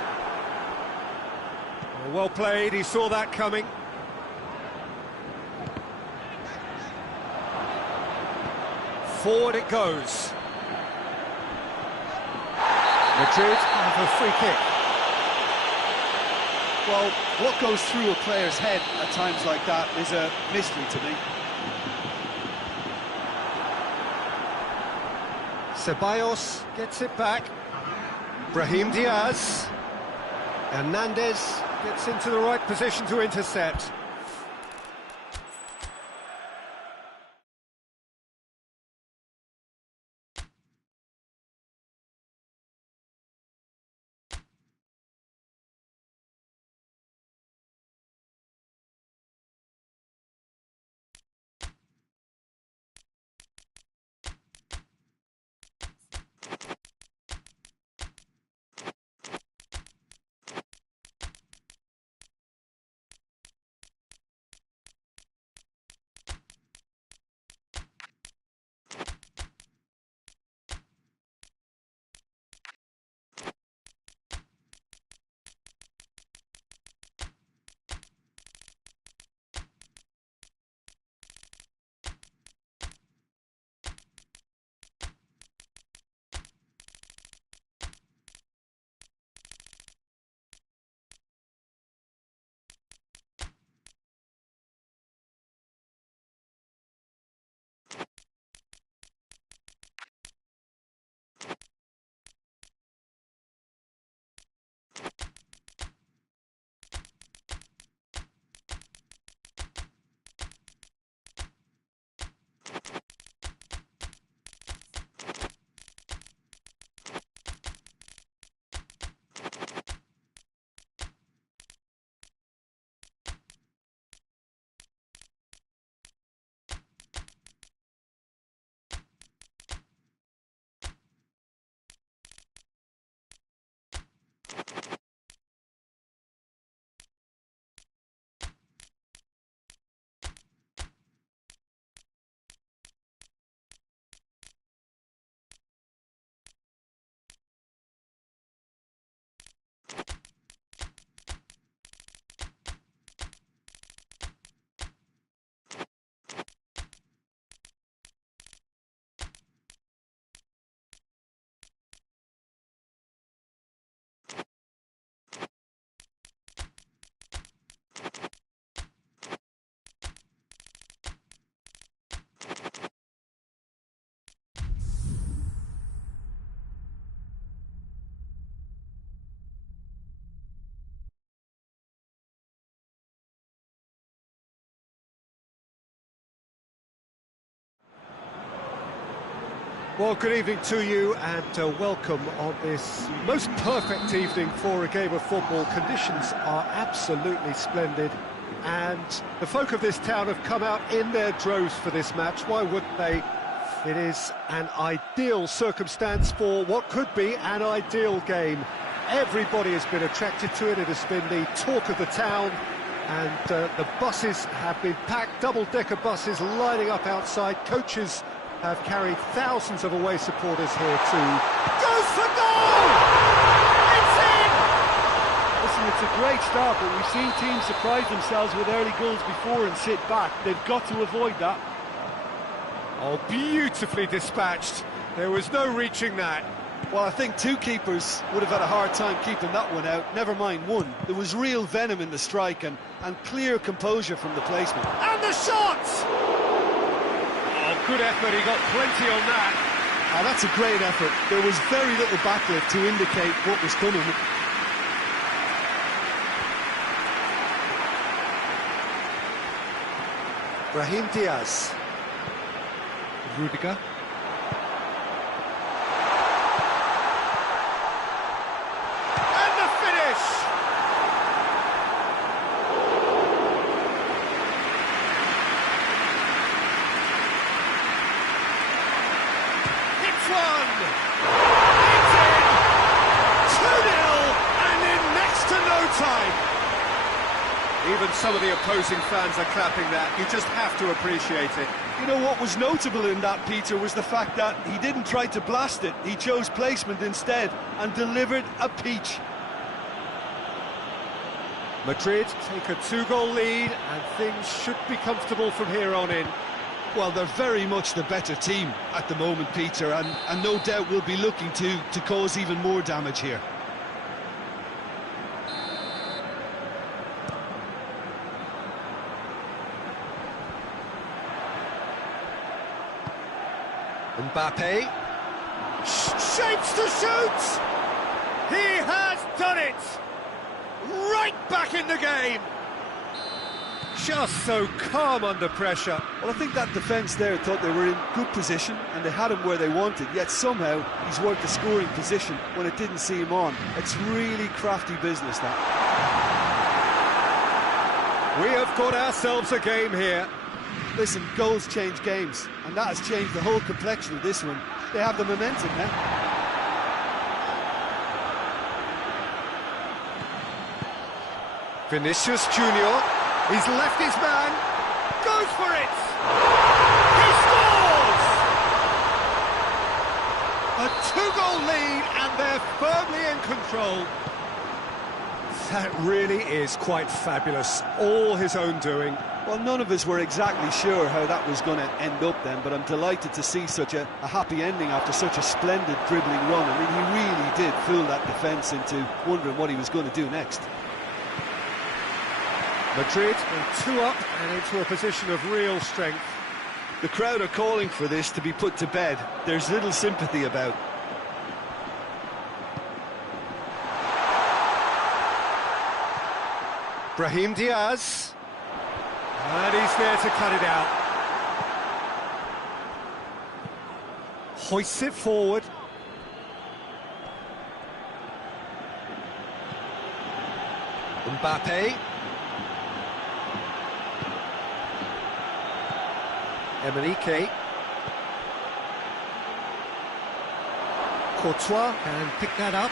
Well played, he saw that coming. Forward it goes. Madrid have a free kick. Well, what goes through a player's head at times like that is a mystery to me. Ceballos gets it back. Brahim Diaz. Hernandez gets into the right position to intercept. Well, good evening to you and welcome on this most perfect evening for a game of football. Conditions are absolutely splendid and the folk of this town have come out in their droves for this match. Why wouldn't they? It is an ideal circumstance for what could be an ideal game. Everybody has been attracted to it. It has been the talk of the town, and the buses have been packed, double-decker buses lining up outside. Coaches have carried thousands of away supporters here too. Goes for goal! It's in! Listen, it's a great start, but we've seen teams surprise themselves with early goals before and sit back. They've got to avoid that. Oh, beautifully dispatched. There was no reaching that. Well, I think two keepers would have had a hard time keeping that one out, never mind one. There was real venom in the strike and clear composure from the placement. And the shot! Oh, good effort, he got plenty on that. Oh, that's a great effort. There was very little backlift to indicate what was coming. Brahim Diaz. Rudiger. And the finish! It's one! It's in! 2-0 and in next to no time! Even some of the opposing fans are clapping that. You just have to appreciate it. You know what was notable in that, Peter, was the fact that he didn't try to blast it. He chose placement instead and delivered a peach. Madrid take a 2-goal lead and things should be comfortable from here on in. Well, they're very much the better team at the moment, Peter, and no doubt will be looking to cause even more damage here. Mbappe. Shapes to shoot! He has done it! Right back in the game! Just so calm under pressure. Well, I think that defence there thought they were in good position and they had him where they wanted, yet somehow he's worked a scoring position when it didn't see him on. It's really crafty business, that. We have got ourselves a game here. Listen, goals change games, and that has changed the whole complexion of this one. They have the momentum now. Vinicius Junior. He's left his man. Goes for it! He scores! A 2-goal lead and they're firmly in control. That really is quite fabulous. All his own doing. Well, none of us were exactly sure how that was going to end up then, but I'm delighted to see such a happy ending after such a splendid dribbling run. I mean, he really did fool that defence into wondering what he was going to do next. Madrid are 2 up and into a position of real strength. The crowd are calling for this to be put to bed. There's little sympathy about. Brahim Diaz. And he's there to cut it out. Hoists it forward. Mbappe. Emelique. Courtois can pick that up.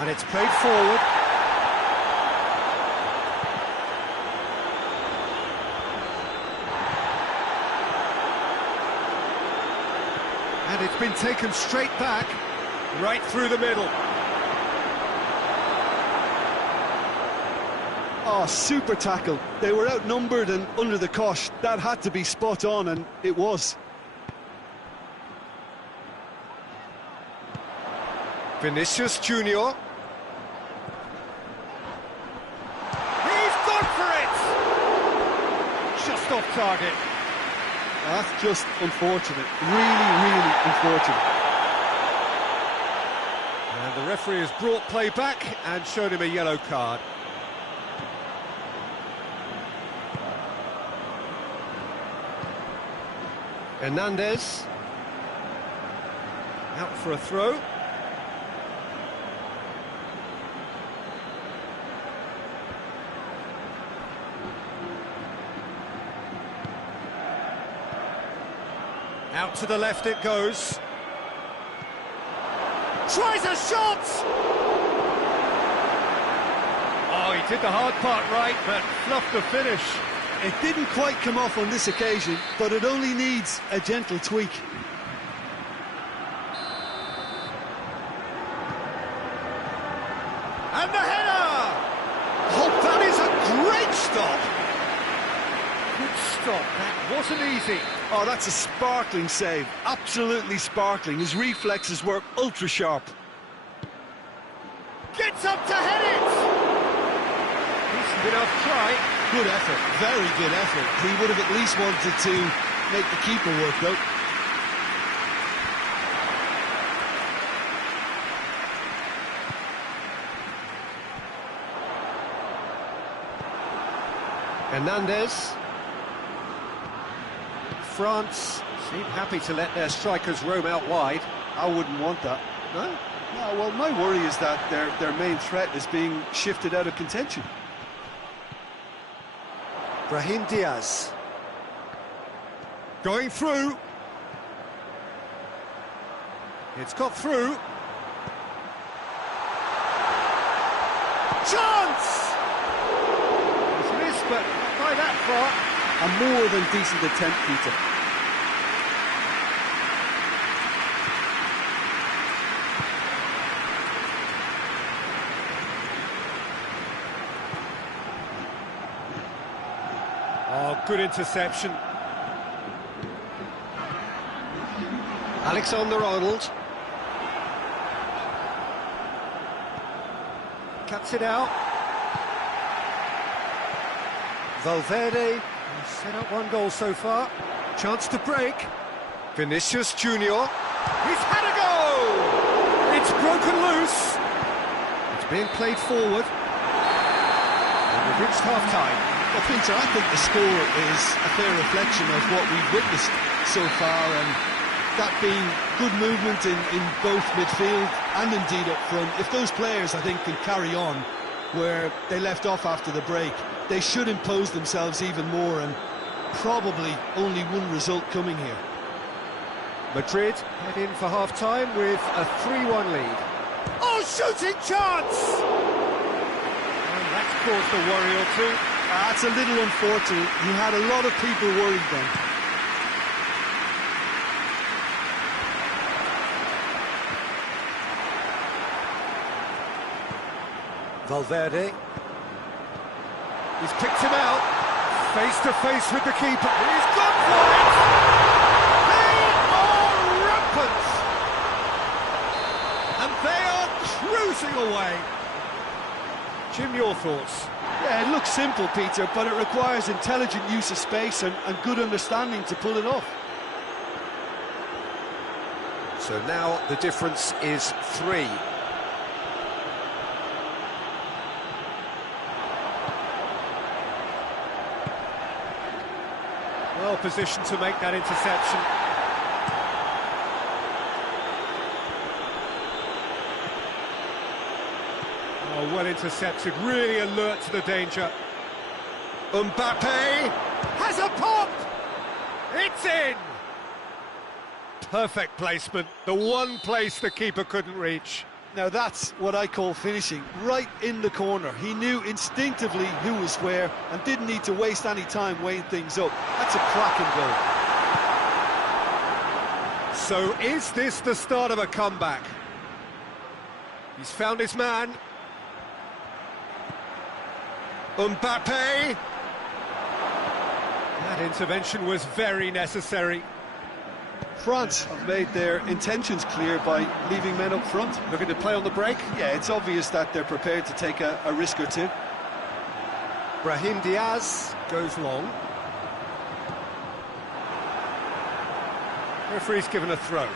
And it's played forward. And it's been taken straight back, right through the middle. Oh, super tackle. They were outnumbered and under the cosh. That had to be spot on, and it was. Vinicius Junior. He's gone for it! Just off target. That's just unfortunate. Really, really unfortunate. And the referee has brought play back and shown him a yellow card. Hernandez. Out for a throw. Out to the left it goes. Tries a shot! Oh, he did the hard part right, but fluffed the finish. It didn't quite come off on this occasion, but it only needs a gentle tweak. And the header! Oh, that is a great stop! Good stop, that wasn't easy. Oh, that's a sparkling save, absolutely sparkling. His reflexes were ultra sharp. Gets up to head it! Decent enough try. Good effort, very good effort. He would have at least wanted to make the keeper work, though. Hernandez. France seem happy to let their strikers roam out wide. I wouldn't want that. No? No, well, my worry is that their main threat is being shifted out of contention. Brahim Diaz. Going through. It's got through. Chance! It's missed, but not by that far. A more than decent attempt, Peter. Oh, good interception. Alexander-Arnold. Cuts it out. Valverde. He's set up one goal so far. Chance to break. Vinicius Junior. He's had a go! It's broken loose. It's being played forward. And we've reached half-time. Well, Peter, I think the score is a fair reflection of what we've witnessed so far, and that being good movement in both midfield and indeed up front. If those players, I think, can carry on where they left off after the break, they should impose themselves even more, and probably only one result coming here. Madrid head in for half-time with a 3-1 lead. Oh, shooting chance! And that's caused a worry or two. That's a little unfortunate. He had a lot of people worried then. Valverde. He's picked him out. Face to face with the keeper. He's gone for it! They are rampant! And they are cruising away. Jim, your thoughts? Yeah, it looks simple, Peter, but it requires intelligent use of space and good understanding to pull it off. So now the difference is 3. Well positioned to make that interception. Oh, well intercepted, really alert to the danger. Mbappe has a pop! It's in! Perfect placement, the one place the keeper couldn't reach. Now that's what I call finishing, right in the corner. He knew instinctively who was where and didn't need to waste any time weighing things up. That's a cracking goal. So is this the start of a comeback? He's found his man. Mbappe! That intervention was very necessary. France have made their intentions clear by leaving men up front. Looking to play on the break. Yeah, it's obvious that they're prepared to take a risk or two. Brahim Diaz goes long. Referee's given a throw.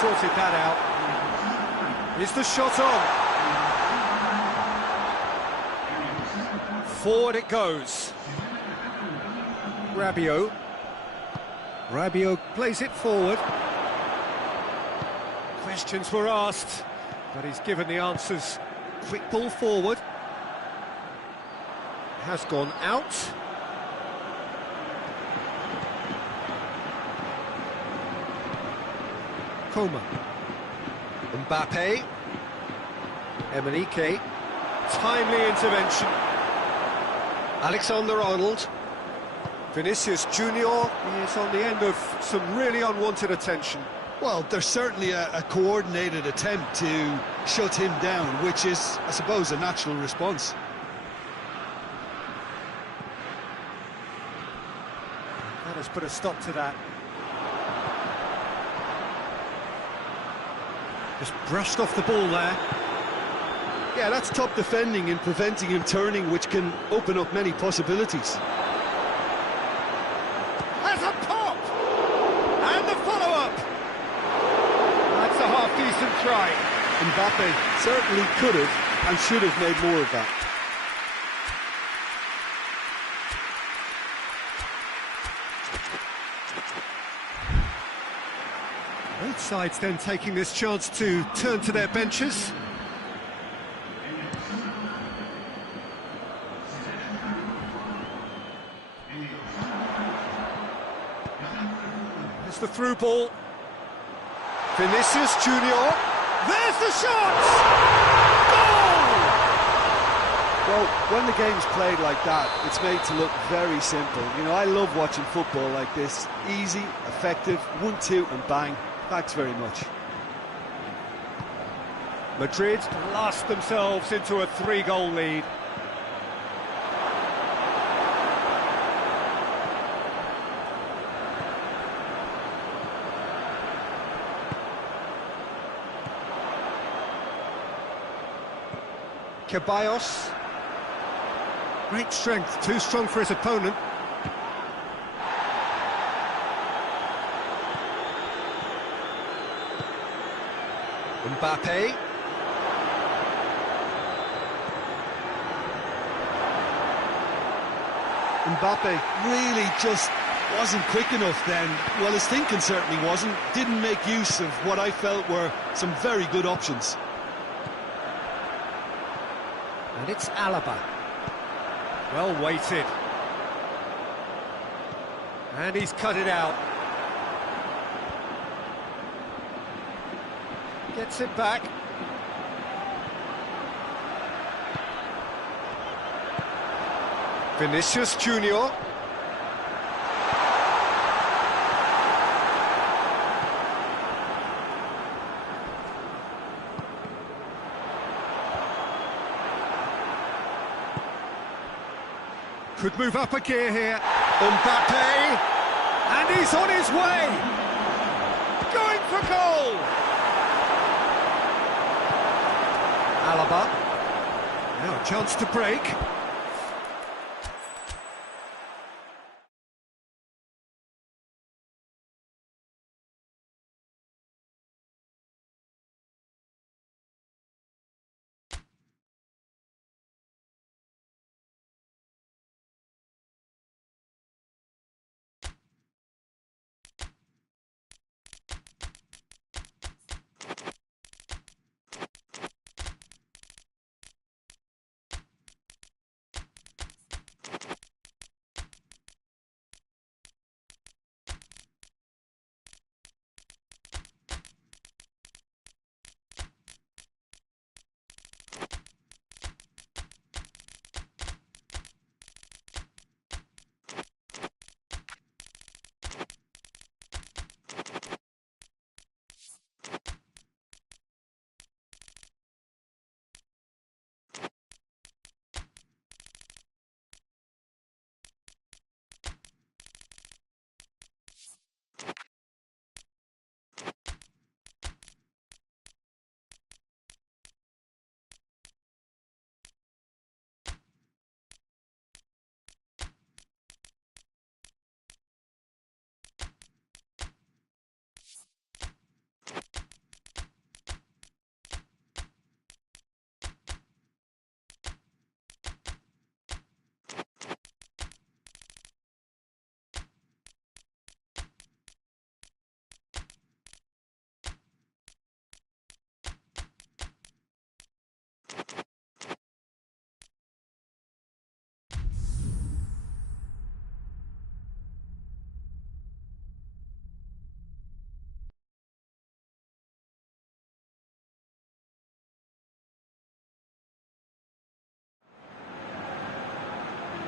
sorted that out. Is the shot on? Forward it goes. Rabiot. Rabiot plays it forward. Questions were asked, but he's given the answers. Quick ball forward. Has gone out. Coman. Mbappe. Emenike. Timely intervention. Alexander-Arnold. Vinicius Junior is on the end of some really unwanted attention. Well, there's certainly a coordinated attempt to shut him down, which is, I suppose, a natural response. That has put a stop to that. Just brushed off the ball there. Yeah, that's top defending and preventing him turning, which can open up many possibilities. Has a pop! And the follow-up! That's a half-decent try. Mbappe certainly could have and should have made more of that. Both sides then taking this chance to turn to their benches. There's the through ball. Vinicius Junior. There's the shot! Goal! Well, when the game's played like that, it's made to look very simple. You know, I love watching football like this. Easy, effective, 1-2 and bang. Thanks very much. Madrid blast themselves into a 3-goal lead. Ceballos. Great strength, too strong for his opponent. Mbappe. Mbappe really just wasn't quick enough then. Well, his thinking certainly wasn't. Didn't make use of what I felt were some very good options. And it's Alaba. Well weighted. And he's cut it out. Gets it back. Vinicius Junior. Could move up a gear here. Mbappe. And he's on his way. Going for goal! Alaba. Now a chance to break.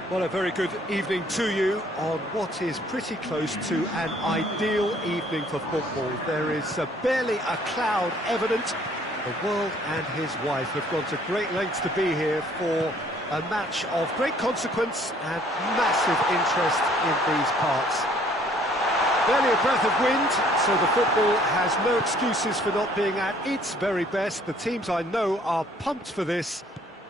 Well, a very good evening to you on what is pretty close to an ideal evening for football. There is barely a cloud evident. The world and his wife have gone to great lengths to be here for a match of great consequence and massive interest in these parts. Barely a breath of wind, so the football has no excuses for not being at its very best. The teams I know are pumped for this.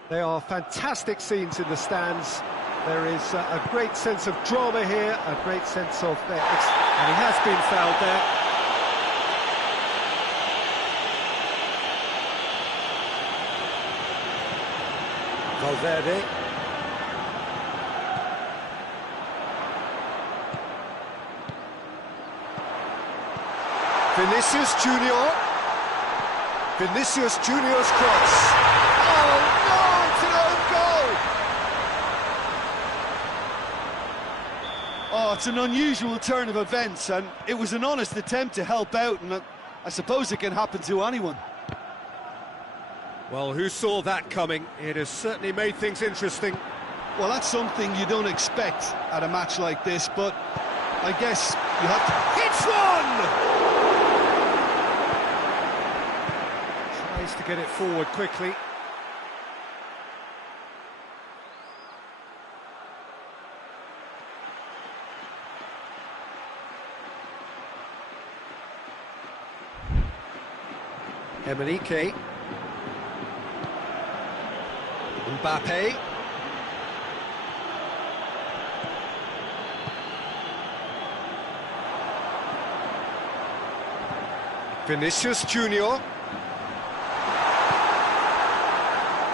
They are fantastic scenes in the stands. There is a great sense of drama here, a great sense of... and he has been fouled there. Valverde. Vinicius Junior. Vinicius Junior's cross. Oh no, it's an own goal! Oh, it's an unusual turn of events, and it was an honest attempt to help out, and I suppose it can happen to anyone. Well, who saw that coming? It has certainly made things interesting. Well, that's something you don't expect at a match like this, but I guess you have to... Hits one! Tries to get it forward quickly. Emenike. Mbappe. Vinicius Junior.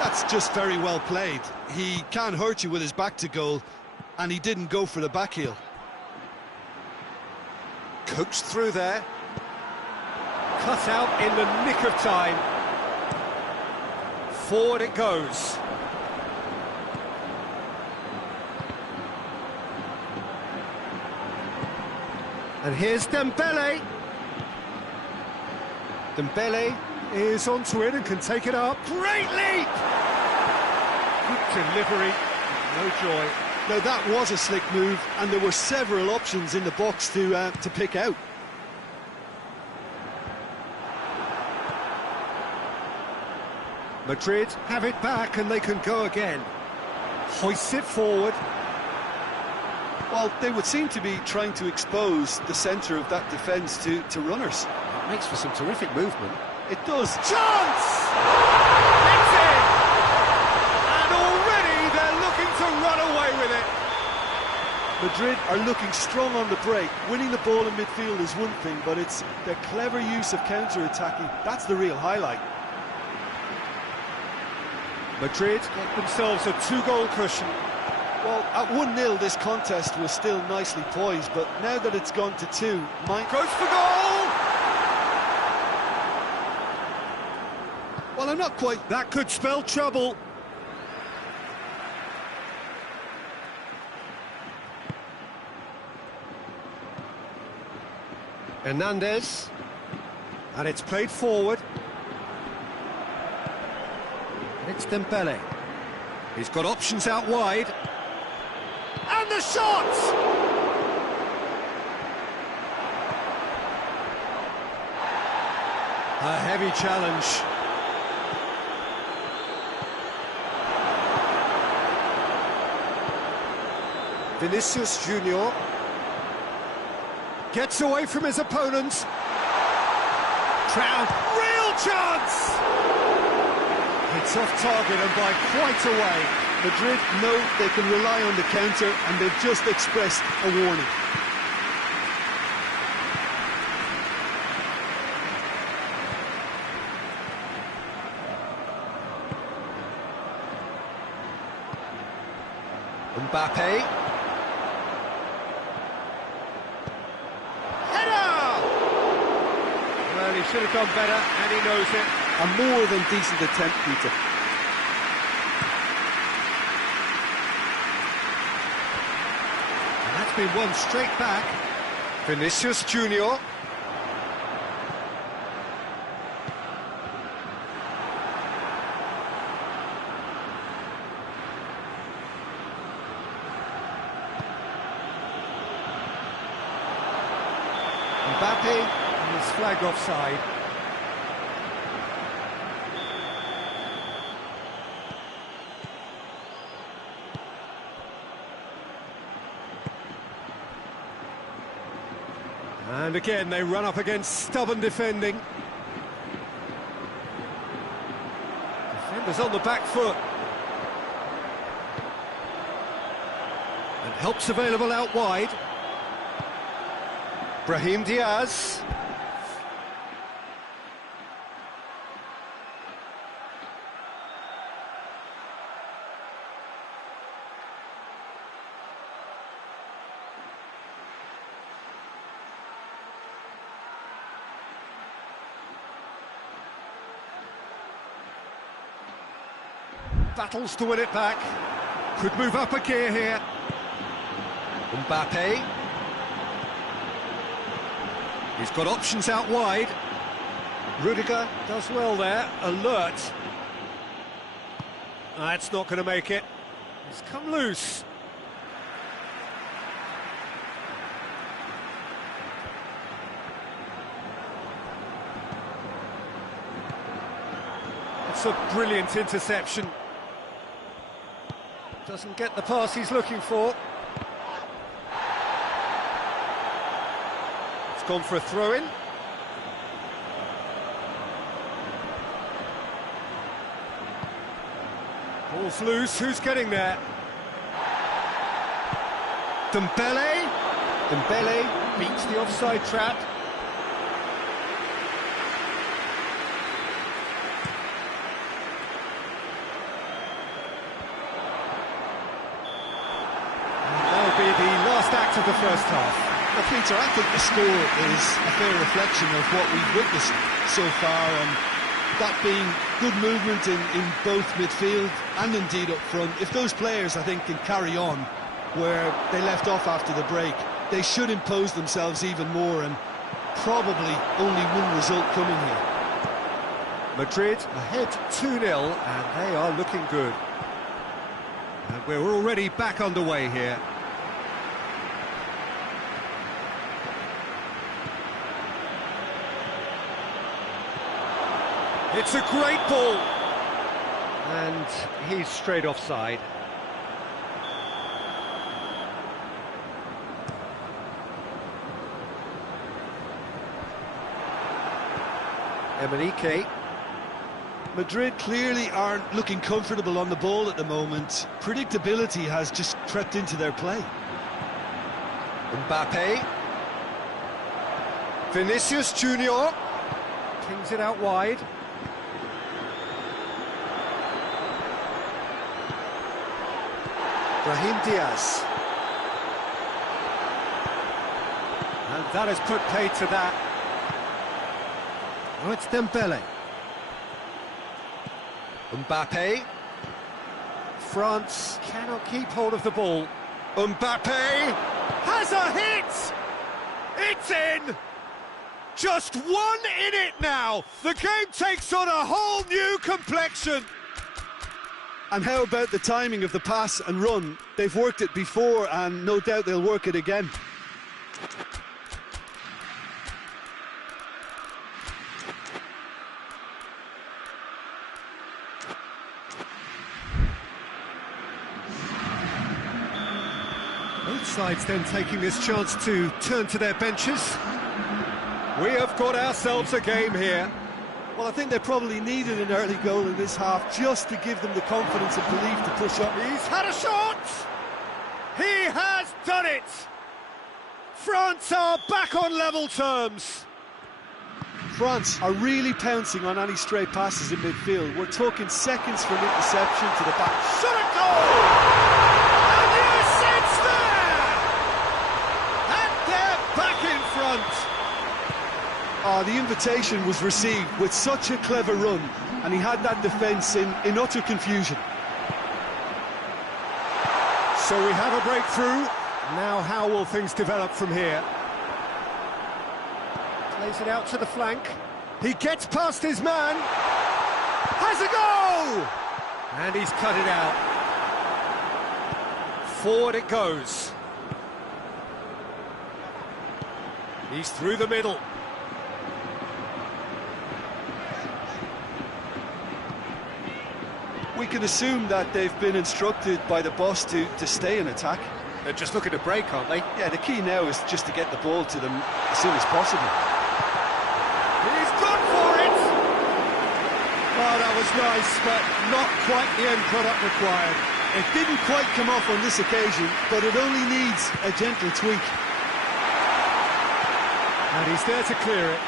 That's just very well played. He can't hurt you with his back to goal, and he didn't go for the back heel. Coaxed through there. Cut out in the nick of time. Forward it goes. And here's Dembele. Dembele is onto it and can take it up. Great leap! Good delivery, no joy. Now that was a slick move, and there were several options in the box to pick out. Madrid have it back and they can go again. Hoists it forward. Well, they would seem to be trying to expose the centre of that defence to runners. It makes for some terrific movement. It does. Chance! It's in! And already they're looking to run away with it. Madrid are looking strong on the break. Winning the ball in midfield is one thing, but it's their clever use of counter-attacking. That's the real highlight. Madrid get themselves a two-goal cushion. Well, at 1-0 this contest was still nicely poised, but now that it's gone to 2, Goes for goal! Well, I'm not quite... That could spell trouble. Hernandez. And it's played forward. And it's Dembele. He's got options out wide. And the shot! A heavy challenge. Vinicius Junior gets away from his opponents. Trout, real chance! It's off target and by quite a way. Madrid know they can rely on the counter, and they've just expressed a warning. Mbappe. Header! Well, he should have done better, and he knows it. A more than decent attempt, Peter. And that's been won straight back. Vinicius Junior. Mbappe is flagged offside. And again, they run up against stubborn defending. Defenders on the back foot. And help's available out wide. Brahim Diaz. Battles to win it back. Could move up a gear here. Mbappe. He's got options out wide. Rudiger does well there. Alert. That's not going to make it. He's come loose. It's a brilliant interception. Doesn't get the pass he's looking for. It's gone for a throw-in. Ball's loose, who's getting there? Dembele. Dembele beats the offside trap. Be the last act of the first half. Well, Peter, I think the score is a fair reflection of what we've witnessed so far, and that being good movement in both midfield and indeed up front. If those players, I think, can carry on where they left off after the break, they should impose themselves even more, and probably only one result coming here. Madrid ahead 2-0, and they are looking good. And we're already back underway here. It's a great ball. And he's straight offside. Emenike. Madrid clearly aren't looking comfortable on the ball at the moment. Predictability has just crept into their play. Mbappe. Vinicius Junior. Kings it out wide. Brahim Diaz. And that has put paid to that. Oh, it's Dembele. Mbappe. France cannot keep hold of the ball. Mbappe has a hit! It's in! Just 1 in it now! The game takes on a whole new complexion! And how about the timing of the pass and run? They've worked it before, and no doubt they'll work it again. Both sides then taking this chance to turn to their benches. We have got ourselves a game here. Well, I think they probably needed an early goal in this half just to give them the confidence and belief to push up. He's had a shot! He has done it! France are back on level terms. France are really pouncing on any stray passes in midfield. We're talking seconds from interception to the back. Shot a goal! And yes, it's there! And they're back in front. Oh, the invitation was received with such a clever run, and he had that defence in utter confusion. So we have a breakthrough. Now how will things develop from here? Plays it out to the flank. He gets past his man. Has a go! And he's cut it out. Forward it goes. He's through the middle. can assume that they've been instructed by the boss to stay in attack. They're just looking to break, aren't they? Yeah, the key now is just to get the ball to them as soon as possible. He's gone for it! Oh, that was nice, but not quite the end product required. It didn't quite come off on this occasion, but it only needs a gentle tweak. And he's there to clear it.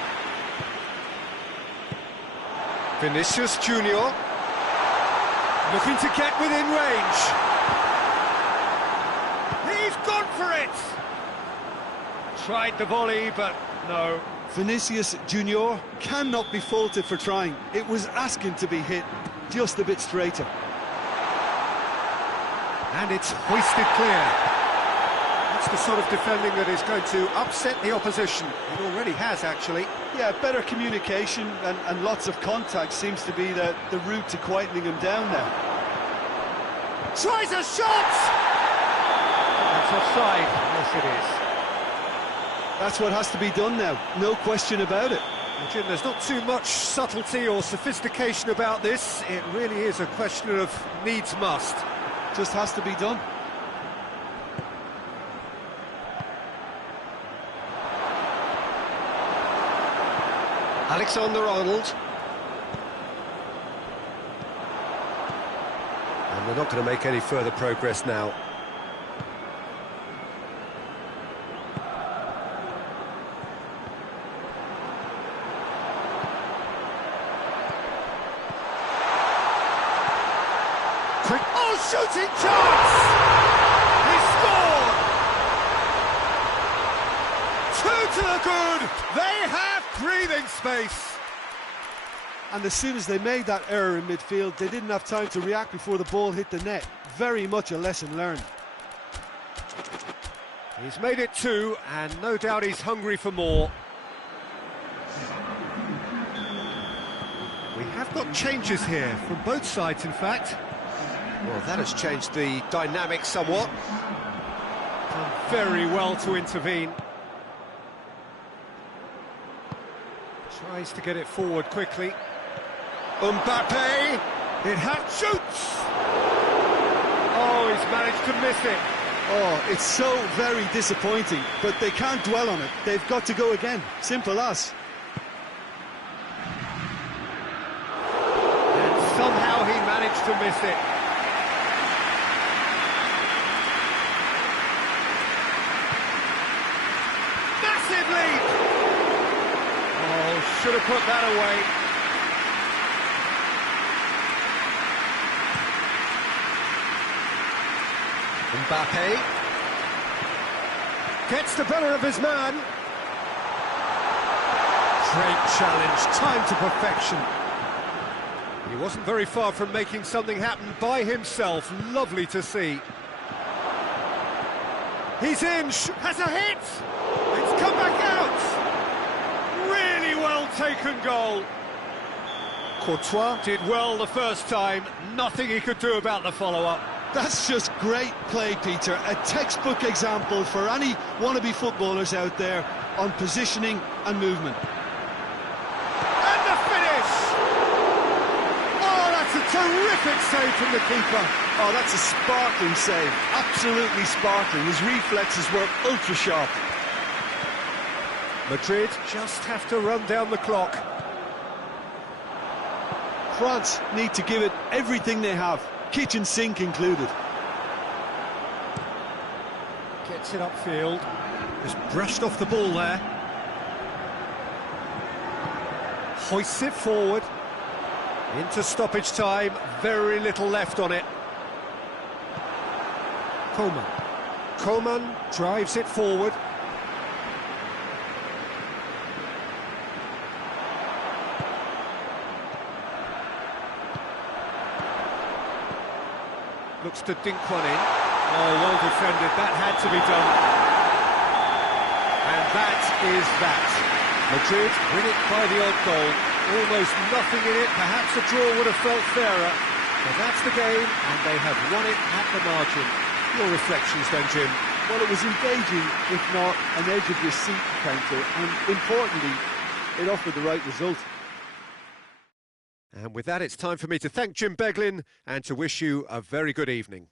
Vinicius Junior looking to get within range. He's gone for it! Tried the volley, but no. Vinicius Junior cannot be faulted for trying. It was asking to be hit just a bit straighter. And it's hoisted clear. That's the sort of defending that is going to upset the opposition. It already has, actually. Yeah, better communication and lots of contact seems to be the route to quietening him down now. Tries a shot! That's offside. Yes, it is. That's what has to be done now, no question about it. Well, Jim, there's not too much subtlety or sophistication about this. It really is a question of needs must. Just has to be done. Alexander-Arnold. And they're not going to make any further progress now. Quick, shooting chance! He scored! 2 to the good! They have breathing space! And as soon as they made that error in midfield, they didn't have time to react before the ball hit the net. Very much a lesson learned. He's made it 2, and no doubt he's hungry for more. We have got changes here, from both sides, in fact. Well, that has changed the dynamic somewhat. Done very well to intervene. Tries to get it forward quickly. Mbappe! It shoots! Oh, he's managed to miss it. Oh, it's so very disappointing, but they can't dwell on it. They've got to go again. Simple as. And somehow he managed to miss it. Massive lead! Oh, should have put that away. Mbappe Gets the better of his man. Great challenge, time to perfection. He wasn't very far from making something happen by himself. Lovely to see. He's in, has a hit! It's come back out! Really well taken goal. Courtois did well the first time. Nothing he could do about the follow-up. That's just great play, Peter. A textbook example for any wannabe footballers out there on positioning and movement. And the finish! Oh, that's a terrific save from the keeper. Oh, that's a sparkling save. Absolutely sparkling. His reflexes were ultra-sharp. Madrid just have to run down the clock. France need to give it everything they have, kitchen sink included. Gets it upfield. Just brushed off the ball there. Hoists it forward. Into stoppage time. Very little left on it. Coman drives it forward. Looks to dink one in. Oh, well defended. That had to be done. And that is that. Madrid win it by the odd goal. Almost nothing in it. Perhaps a draw would have felt fairer. But that's the game, and they have won it at the margin. Your reflections then, Jim? Well, it was engaging, if not an edge-of-your-seat counter, and importantly, it offered the right result. And with that, it's time for me to thank Jim Beglin and to wish you a very good evening.